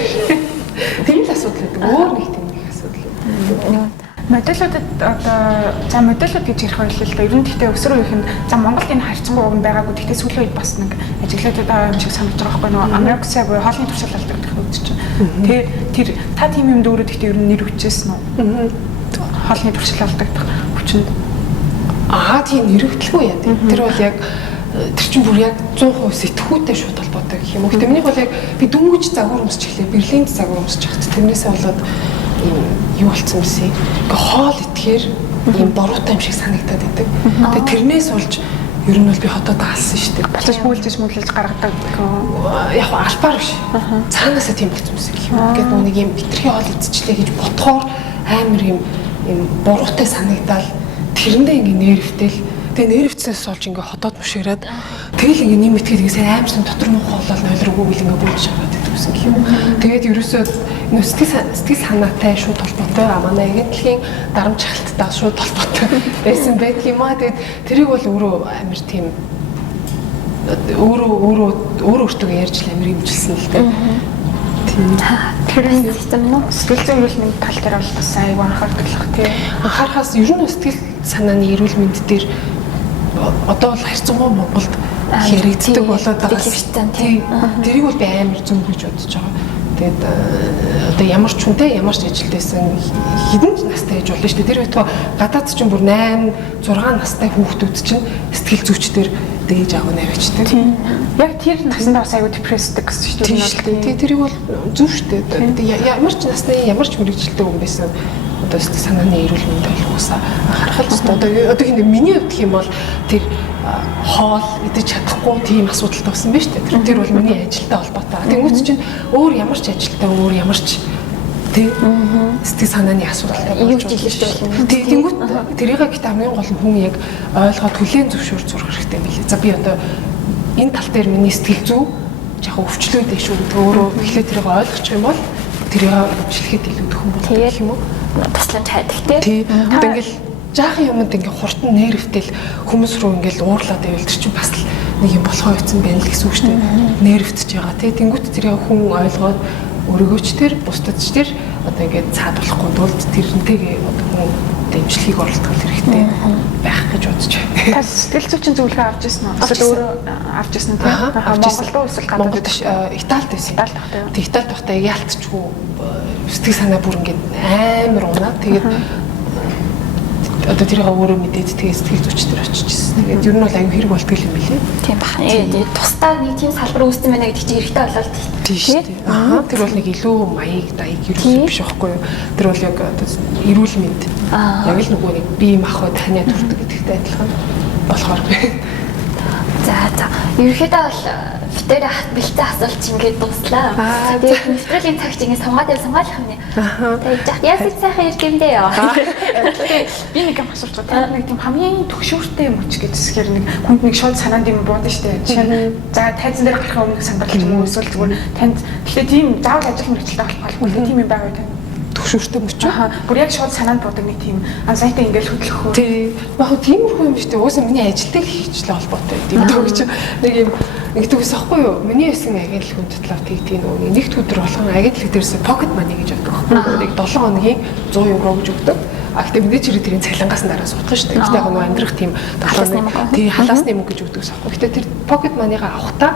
Тийм л асуудал байдаг. Өөр нэг тийм их асуудал байдаг. Модулуудад одоо за модулууд гэж ярих байлаа л да. Ер нь гэхдээ өсвөр үеийнх нь за Монголд энэ харьцангуй уг нь байгаагүй. Гэхдээ сүүлийн үед бас нэг ажиглагдаад байгаа юм шиг санагдаж байгаа байхгүй нөгөө Америксаа буюу хоолны туршил алдаг гэх үг чинь. Тэгээ тэр та тийм юм дөрөд гэхдээ ер нь нэр хүчээсэн үү? Хоолны туршил алдаг хүчинд. Тийм нэрвэлгүй яа. Тэр бол яг тэр чинь бүр яг 100% сэтгүүтэй шууд холбоотой гэх юм уу. Гэхдээ миний бол яг би дөнгөж загвар өмсч эхлэв. Берлинд загвар өмсч хат. Тэрнээсээ болоод юу болцсон бэ? Ингээ хоол идэхээр ийм бороотой юм шиг санагдаад идэг. Тэгээ тэрнээс болж ер нь бол би хотод алсан шүү дээ. Бацаж мүүлж гаргадаг. Яг албаар биш. Цаанаасаа тийм болцсон гэх юм. Ингээд нэг юм битэрхий хоол идчихлээ гэж бодохоор амар юм бороотой санагдаад тэрэндээ ингээ нервтэл. Тэгээ нервцээс болж ингээ хотод мушираад тэгэл ингээ нэм итгэдэг сайн амар сан дотор нуух болол нойлроогүй бил ингээ бүлж шараад идэгсэн гэх юм. Тэгээд ерөөсөө сэтгэл санаатай шууд холбоотой манай агентлагийн дарамт шалтгаалтаа шууд холбоотой байсан байдаг юм аа. Тэгээд тэрийг бол өөрөө амар тийм өөртөө ярьж л амар хэмжилсэн л дээ. Тэр систем нөө сэтгэл зүйн эрүүл мэнд тал дээр бол бас аюу анхаардаг тий. Анхаарахаас ер нь сэтгэл санааны эрүүл мэнд дээр одоо бол харьцангуй Монголд хэрэгждэг болоод байгаа юм. Тийм. Тэрийг бол би амар зөв гэж бодож байгаа. Тэгээд одоо ямар ч хүнтэй ямар ч ажилтайсан хэдэн ч настай ээж болно шүү дээ. Тэр байтугай гадаад чинь бүр 8, 6 настай хүүхдүүд чинь сэтгэл зүйчдэр дээж аав навчдаг. Яг тэр насанд бас аюу депрессдэг гэсэн шүү дээ. Тэрийг бол зөв шүү дээ. Ямар ч насны ямар ч мэрэгжилтэй хүн байсан одоо санааны эрүүл мэнд ойлгохосаа анхаарах л одоо хин миний хувьд гэх юм бол тэр хоол идэж чадахгүй тийм асуудалтай болсон байна шүү дээ. Тэр бол миний ажилтай холбоотой. Тэнгүүт чинь өөр ямар ч ажилтай өөр ямар ч тий сэтгэл санааны асуудалтай болж байна. Тэнгүүт тэрийг гэхдээ хамгийн гол нь хүн яг ойлгоод хүлээн зөвшөөр зурх хэрэгтэй юм лээ. За би одоо энэ тал дээр миний сэтгэл зүй яг өвчлөөдэй шүү гэдэг өөрөө эхлээд тэрийг ойлгочих юм бол тэрийг өвчлөхэд илүү төхөн болох юм уу? Тасламж хайдаг тий. Одоо ингээл жаахан юмд ингээ хурдан нервтэл хүмүүс рүү ингээл уурлаад байвал тэр чинь бас л нэг юм болохоо хэвцэн байна л гэсэн үг шүү дээ. Нервтж байгаа тий. Тэнгүүт тэрийг хүн ойлгоод өөрийгөөч тэр бусдад ч тэр одоо ингээд цаад болохгүй тулд тэрнтэйгээ одоо хүн дэмжлэгийг оролдох хэрэгтэй байх гэж бодож байна. Та сэтгэл зүйчийн зөвлөгөө авч ирсэн үү? Эсвэл өөрөө авч ирсэн тийм. Монголд уу эсвэл гадаад Италид байсан. Италид байх тийм. Италид байхдаа яалтчгүй сэтгэл санаа бүр ингээд амар унаа. Тэгээд одоо тэрийг өөрөө мэдээд тэгээ сэтгэл зүйчдэр очиж ирсэн. Тэгээд ер нь бол аюу хэрэг болтгол юм билээ. Тийм бах. Тусдаа нэг тийм салбар үүссэн байна гэдэг чинь эрэгтэй болоод тийм шүү дээ. Аа тэр бол нэг илүү маяг даяг ерөөсөө биш байхгүй юу. Тэр бол яг одоо эрүүл мэнд. Яг л нөгөө нэг бие махбод таниад хүрдэг гэдэгтэй адилхан болохоор. За ерөнхийдөө бол битээр бэлцэн асуулт чинь ингээд дуслаа. Тэгээд нэвтрүүлгийн цаг чинь сонгоод сонгоолох юм нэ. Тэгээд яасыг сайхан ирдэмдээ яа. Би нэг юм асууж байгаа. Нэг тийм хамгийн төгшөөртэй юм ч гэжсэхээр нэг хүнд нэг шууд санаанд юм буудаг штэ. Жишээ нь за тайзан дээр гарах өмнө сандрал юм эсвэл зүгээр танд тэгэхээр тийм заавал ажил мэргэжилтэй болохгүй тийм юм байгаа үү? Төгшөөртэй мөч. Бүр яг шууд санаанд буудаг нэг тийм саятай ингээл хөдлөхөө. Тий. Яг тиймэрхүү юм шүү дээ. Уусаа миний ажилтай хийчлээ холбоотой. Тийм төгч нэг юм нэг төгс ахгүй юу? Миний хэсэг агентлаг хүндэтлав тэгтийн нөгөө нэгд өдөр болгон агентлаг дээрээс pocket money гэж авдаг байхгүй юу? Нэг 7 хоногийн 100 евро гэж өгдөг. А гэхдээ мэдээж хэрэг тэрийн цалингаас нь дараа суудах шүү дээ. Гэхдээ яг нөгөө амьдрах тийм 7 тий халаасны мөнгө гэж өгдөг байхгүй. Гэхдээ тэр pocket money-га авахтаа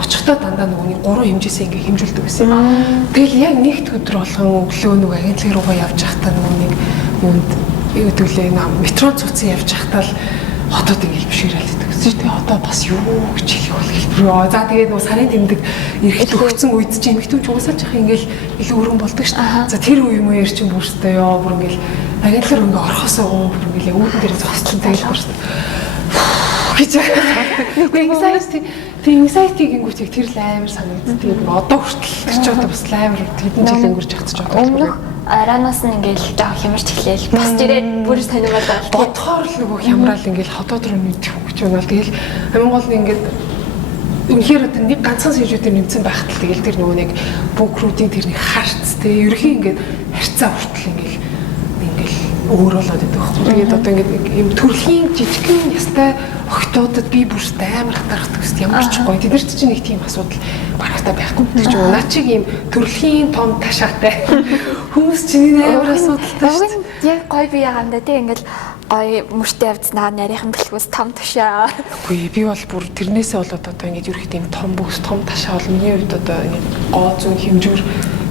очихдоо дандаа нөгөөний 3 хэмжээсээ ингээ хэмжүүлдэг байсан. Тэгэл яг нэгд өдөр болгон өглөө нөгөө агентлаг руугаа явж байхдаа нөгөө нэг юунд юу гэдүүлээ метро цуцсан явж байхдаа л хотод ингээ бишгэрэл гэдэг гэсэн чинь одоо бас юу гэж хэлэх бол хэлбэрөө. За тэгээд нөгөө сарын тэмдэг эрэхт өгцөн үед чинь эмэгтэйч уусаач их ингээл илүү өргөн болдог шүү дээ. За тэр үе мөр чинь бүрстэй ёо бүр ингээл агентлаг руу ингээ орохосоо бүр ингээл үүдэн дээр зогссон тэгэл бүр шүү дээ. Тийм anxiety гингүүчийг тэр л амар санагддаг. Одоо хүртэл тэр ч одоо бас амар хэдэн жил өнгөрчягцж байгаа. Өмнөх аранаас нь ингээл жоох хямарч эхлээл. Бас ирээд бүр сонирхол бодхоор л нөгөө хямраал ингээл хотод руу мэдэх гэж байна. Тэгэл хамгийн гол нь ингээд үнэхээр одоо нэг ганцхан сэжүүдээр нэмсэн байхад л тэгэл тэр нөгөө нэг бүкрүүдийн тэрний харц те ерөнхийн ингээд харьцаа хүртэл ингээл өөр болоод байдаг байхгүй. Тэгээд одоо ингээд юм төрөлхийн жижигхэн ястай охтуудад би бүрстэй амар хатаархдаг гэсэн ямар ч гоё. Тэдэрт чинь нэг тийм асуудал барахтаа байхгүй гэдэг ч юм уу. Наа чиг юм төрөлхийн том ташаатай хүмүүс чинь амар асуудалтай шүү дээ. Яг гоё би ягаанда тийм ингээд гоё мөртөө явцнаа нарийнхан бэлгүүс том ташаа. Үгүй би бол бүр тэрнээсээ болоод одоо ингээд ерөөхдөө юм том бүс том ташаа бол миний хувьд одоо гоо зүүн хэмжүүр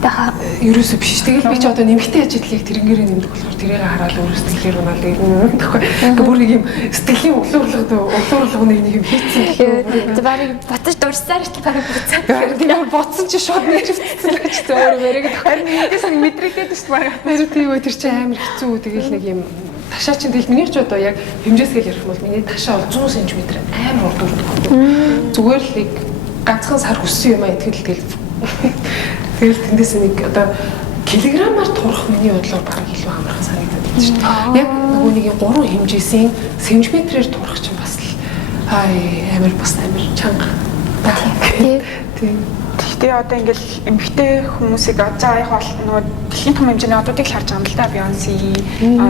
ерөөсөө биш. Тэгэл би ч одоо нэмэгтэй ажидлыг тэрнгээрээ нэмдэг болохоор тэрийг хараад өөрөө сэтгэлээр унаад тэгээд тэгэхгүй. Ингээ бүр нэг юм сэтгэлийн углуурлага нэг юм хийцэн гэхээр барыг ботож дурсаар ч барыг буцаа. Тэгээд боцсон чи шууд нэрвцсэн гэж өөр мэрэг харин нэгээс нэг мэдрэгдээд шүү дээ. Нэр тийм үү тэр чинь амар хэцүү. Тэгэл нэг юм ташаа чинь тэгэл миний ч одоо яг хэмжээсгээл ярих бол миний ташаа бол 100 см амар урд өрдөг. Зүгээр л нэг ганцхан сар хүссэн юм аа итгэл тэгэл тэндээс нэг одоо килограммаар турах миний бодлоор бараг илүү амархан санагдаад байна шүү дээ. Яг нөгөө нэг 3 хэмжээсийн сантиметрээр турах чинь бас л амар чанга. Тийм. Гэхдээ одоо ингээл эмэгтэй хүмүүсийг за яг бол нөгөө дэлхийн том хэмжээний одуудыг л харж байгаа юм л да. Бейонсе,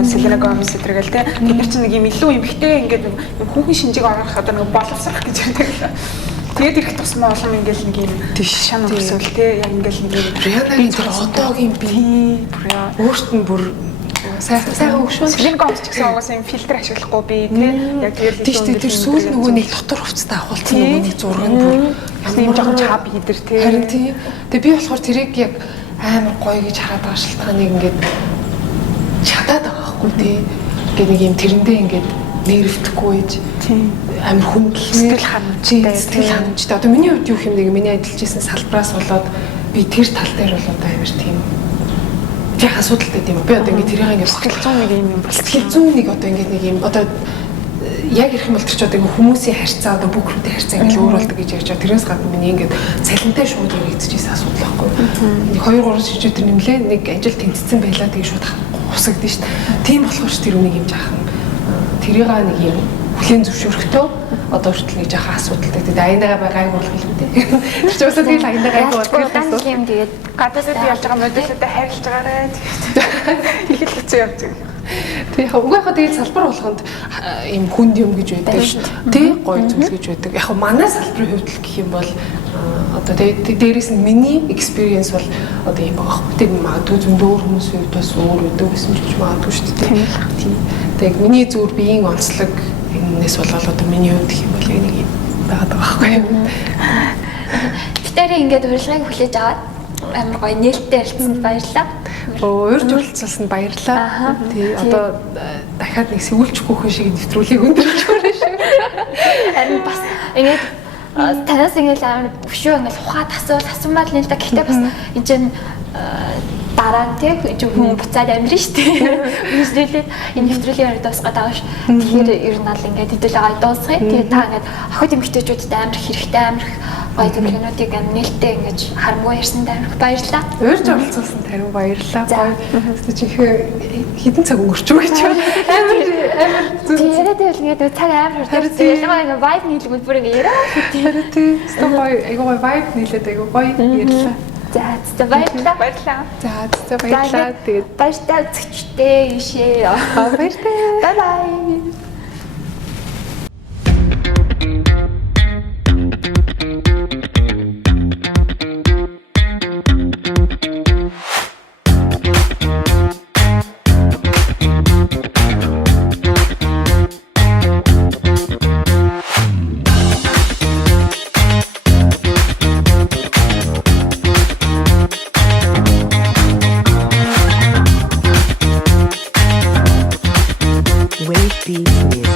Селена Гомес зэрэгэл те. Бид нар чинь нэг юм илүү эмэгтэй ингээд хүүхэн шинжийг оруулах одоо нэг боловсрох гэж ярьдаг. Тэгээд ирэх тусмаа олон ингээл нэг юм шан өгсөл те. Яг ингээл нэг юм Рианагийн тэр одоогийн би өөрт нь бүр сайхан өгшөө. Селена Гомес ч гэсэн угаасаа юм фильтр ашиглахгүй би те. Яг тэгээд тэр сүүл нөгөө нэг дотор хувцастай авахулсан нөгөө нэг зураг нь бүр юм жоохон чап хийдэр те. Харин тийм. Тэгээ би болохоор тэрийг яг амар гоё гэж хараад байгаа шалтгааныг ингээд чадаад байгаа байхгүй тий. Ингээ нэг юм тэрэндээ ингээд нэрвдэхгүй байж амар хүндлэл сэтгэл ханамжтай. Одоо миний хувьд юу юм нэг миний ажиллаж исэн салбараас болоод би тэр тал дээр бол одоо амар тийм яг асуудалтай тийм үү. Би одоо ингээ тэрийг ингээ сэтгэл зүйн нэг юм бол сэтгэл зүйн нэг одоо ингээ нэг юм одоо яг ирэх юм бол тэр ч одоо хүмүүсийн харьцаа одоо бүхрүүдийн харьцаа ингээ өөр болдог гэж ярьж байгаа. Тэрнээс гадна миний ингээ цалинтай шууд хэрэгжижсэн асуудал байхгүй. 2-3 шижүүдэр нэмлээ нэг ажил тэнцсэн байлаа тэгээ шууд хусагдсан шүү дээ. Тийм болохоор ч тэр үнийг юм жаахан тэрийг нэг юм хүлийн зөвшөөрөлтөө одоо хүртэл нэг жоохон асуудалтай. Тэгээд аяндаа гайг болох юм дээ. Тэр чинь усаа тэгэл аяндаа гайг болох юм ганц юм тэгээд гадаасаа би явж байгаа модельтэй хайрлаж байгаарэ. Их л хэцүү явж байгаа. тэг яг угаахаа тэгээд салбар болгонд ийм хүнд юм гэж байдаг шүү дээ. Тэ гоё зүйл гэж байдаг. Яг манай салбарын хувьд л гэх юм бол одоо тэгээд дээрээс нь миний experience бол одоо юм байгаа хөө. Тэг магадгүй зөндөө хүмүүсийн хувьд бас өөр өдөг гэсэн ч гэж магадгүй шүү дээ. Тийм. Тэг миний зүгээр биеийн онцлог энэс болоод одоо миний хувьд гэх юм бол яг нэг юм байгаад байгаа байхгүй юу. Битэрийн ингээд урилгыг хүлээж аваад амар гоё нээлттэй ярилцсанд баярлалаа. Урьж уралцсан баярлалаа. Тий одоо дахиад нэг сэтгүүлчгүй хүн шиг нэвтрүүлгийг өндөрлж байна шүү. Харин бас ингээд танаас ингээд амар өшөө ингээд ухаад асуумаар л та гэхдээ бас энэ чинь дараа тийм хүн буцаад амьдрын шүү дээ. Үнэслээд энэ нэвтрүүлгийн өрөө дуусгаад байгаа ш. Тэгэхээр ер нь аль ингээд хэдүүлээ дуусгая. Тэгээд та ингээд охид эмэгтэйчүүдэд амар хэрэгтэй амар гоё зөвлөгөөнүүдийг нээлттэй ингээд харамгүй ярьсанд амар баярлалаа. Урьж оролцуулсан тарин баярлалаа. Гоё чихээ хідэн цаг өнгөрчөө гэж байна. Амар тэгээд ингээд цаг амар хурдан ялгаа ингээд vibe нийлгүүд бүр ингээд яриа хэрэгтэй. Тий. Гоё айгуу гоё vibe нийлээд айгуу гоё ярьлаа. За баярлалаа. Баярлалаа. За баярлалаа. Тэгээд баяртай үзэгчтэй ишээ. баяртай. Bye bye. Wave Beats Music.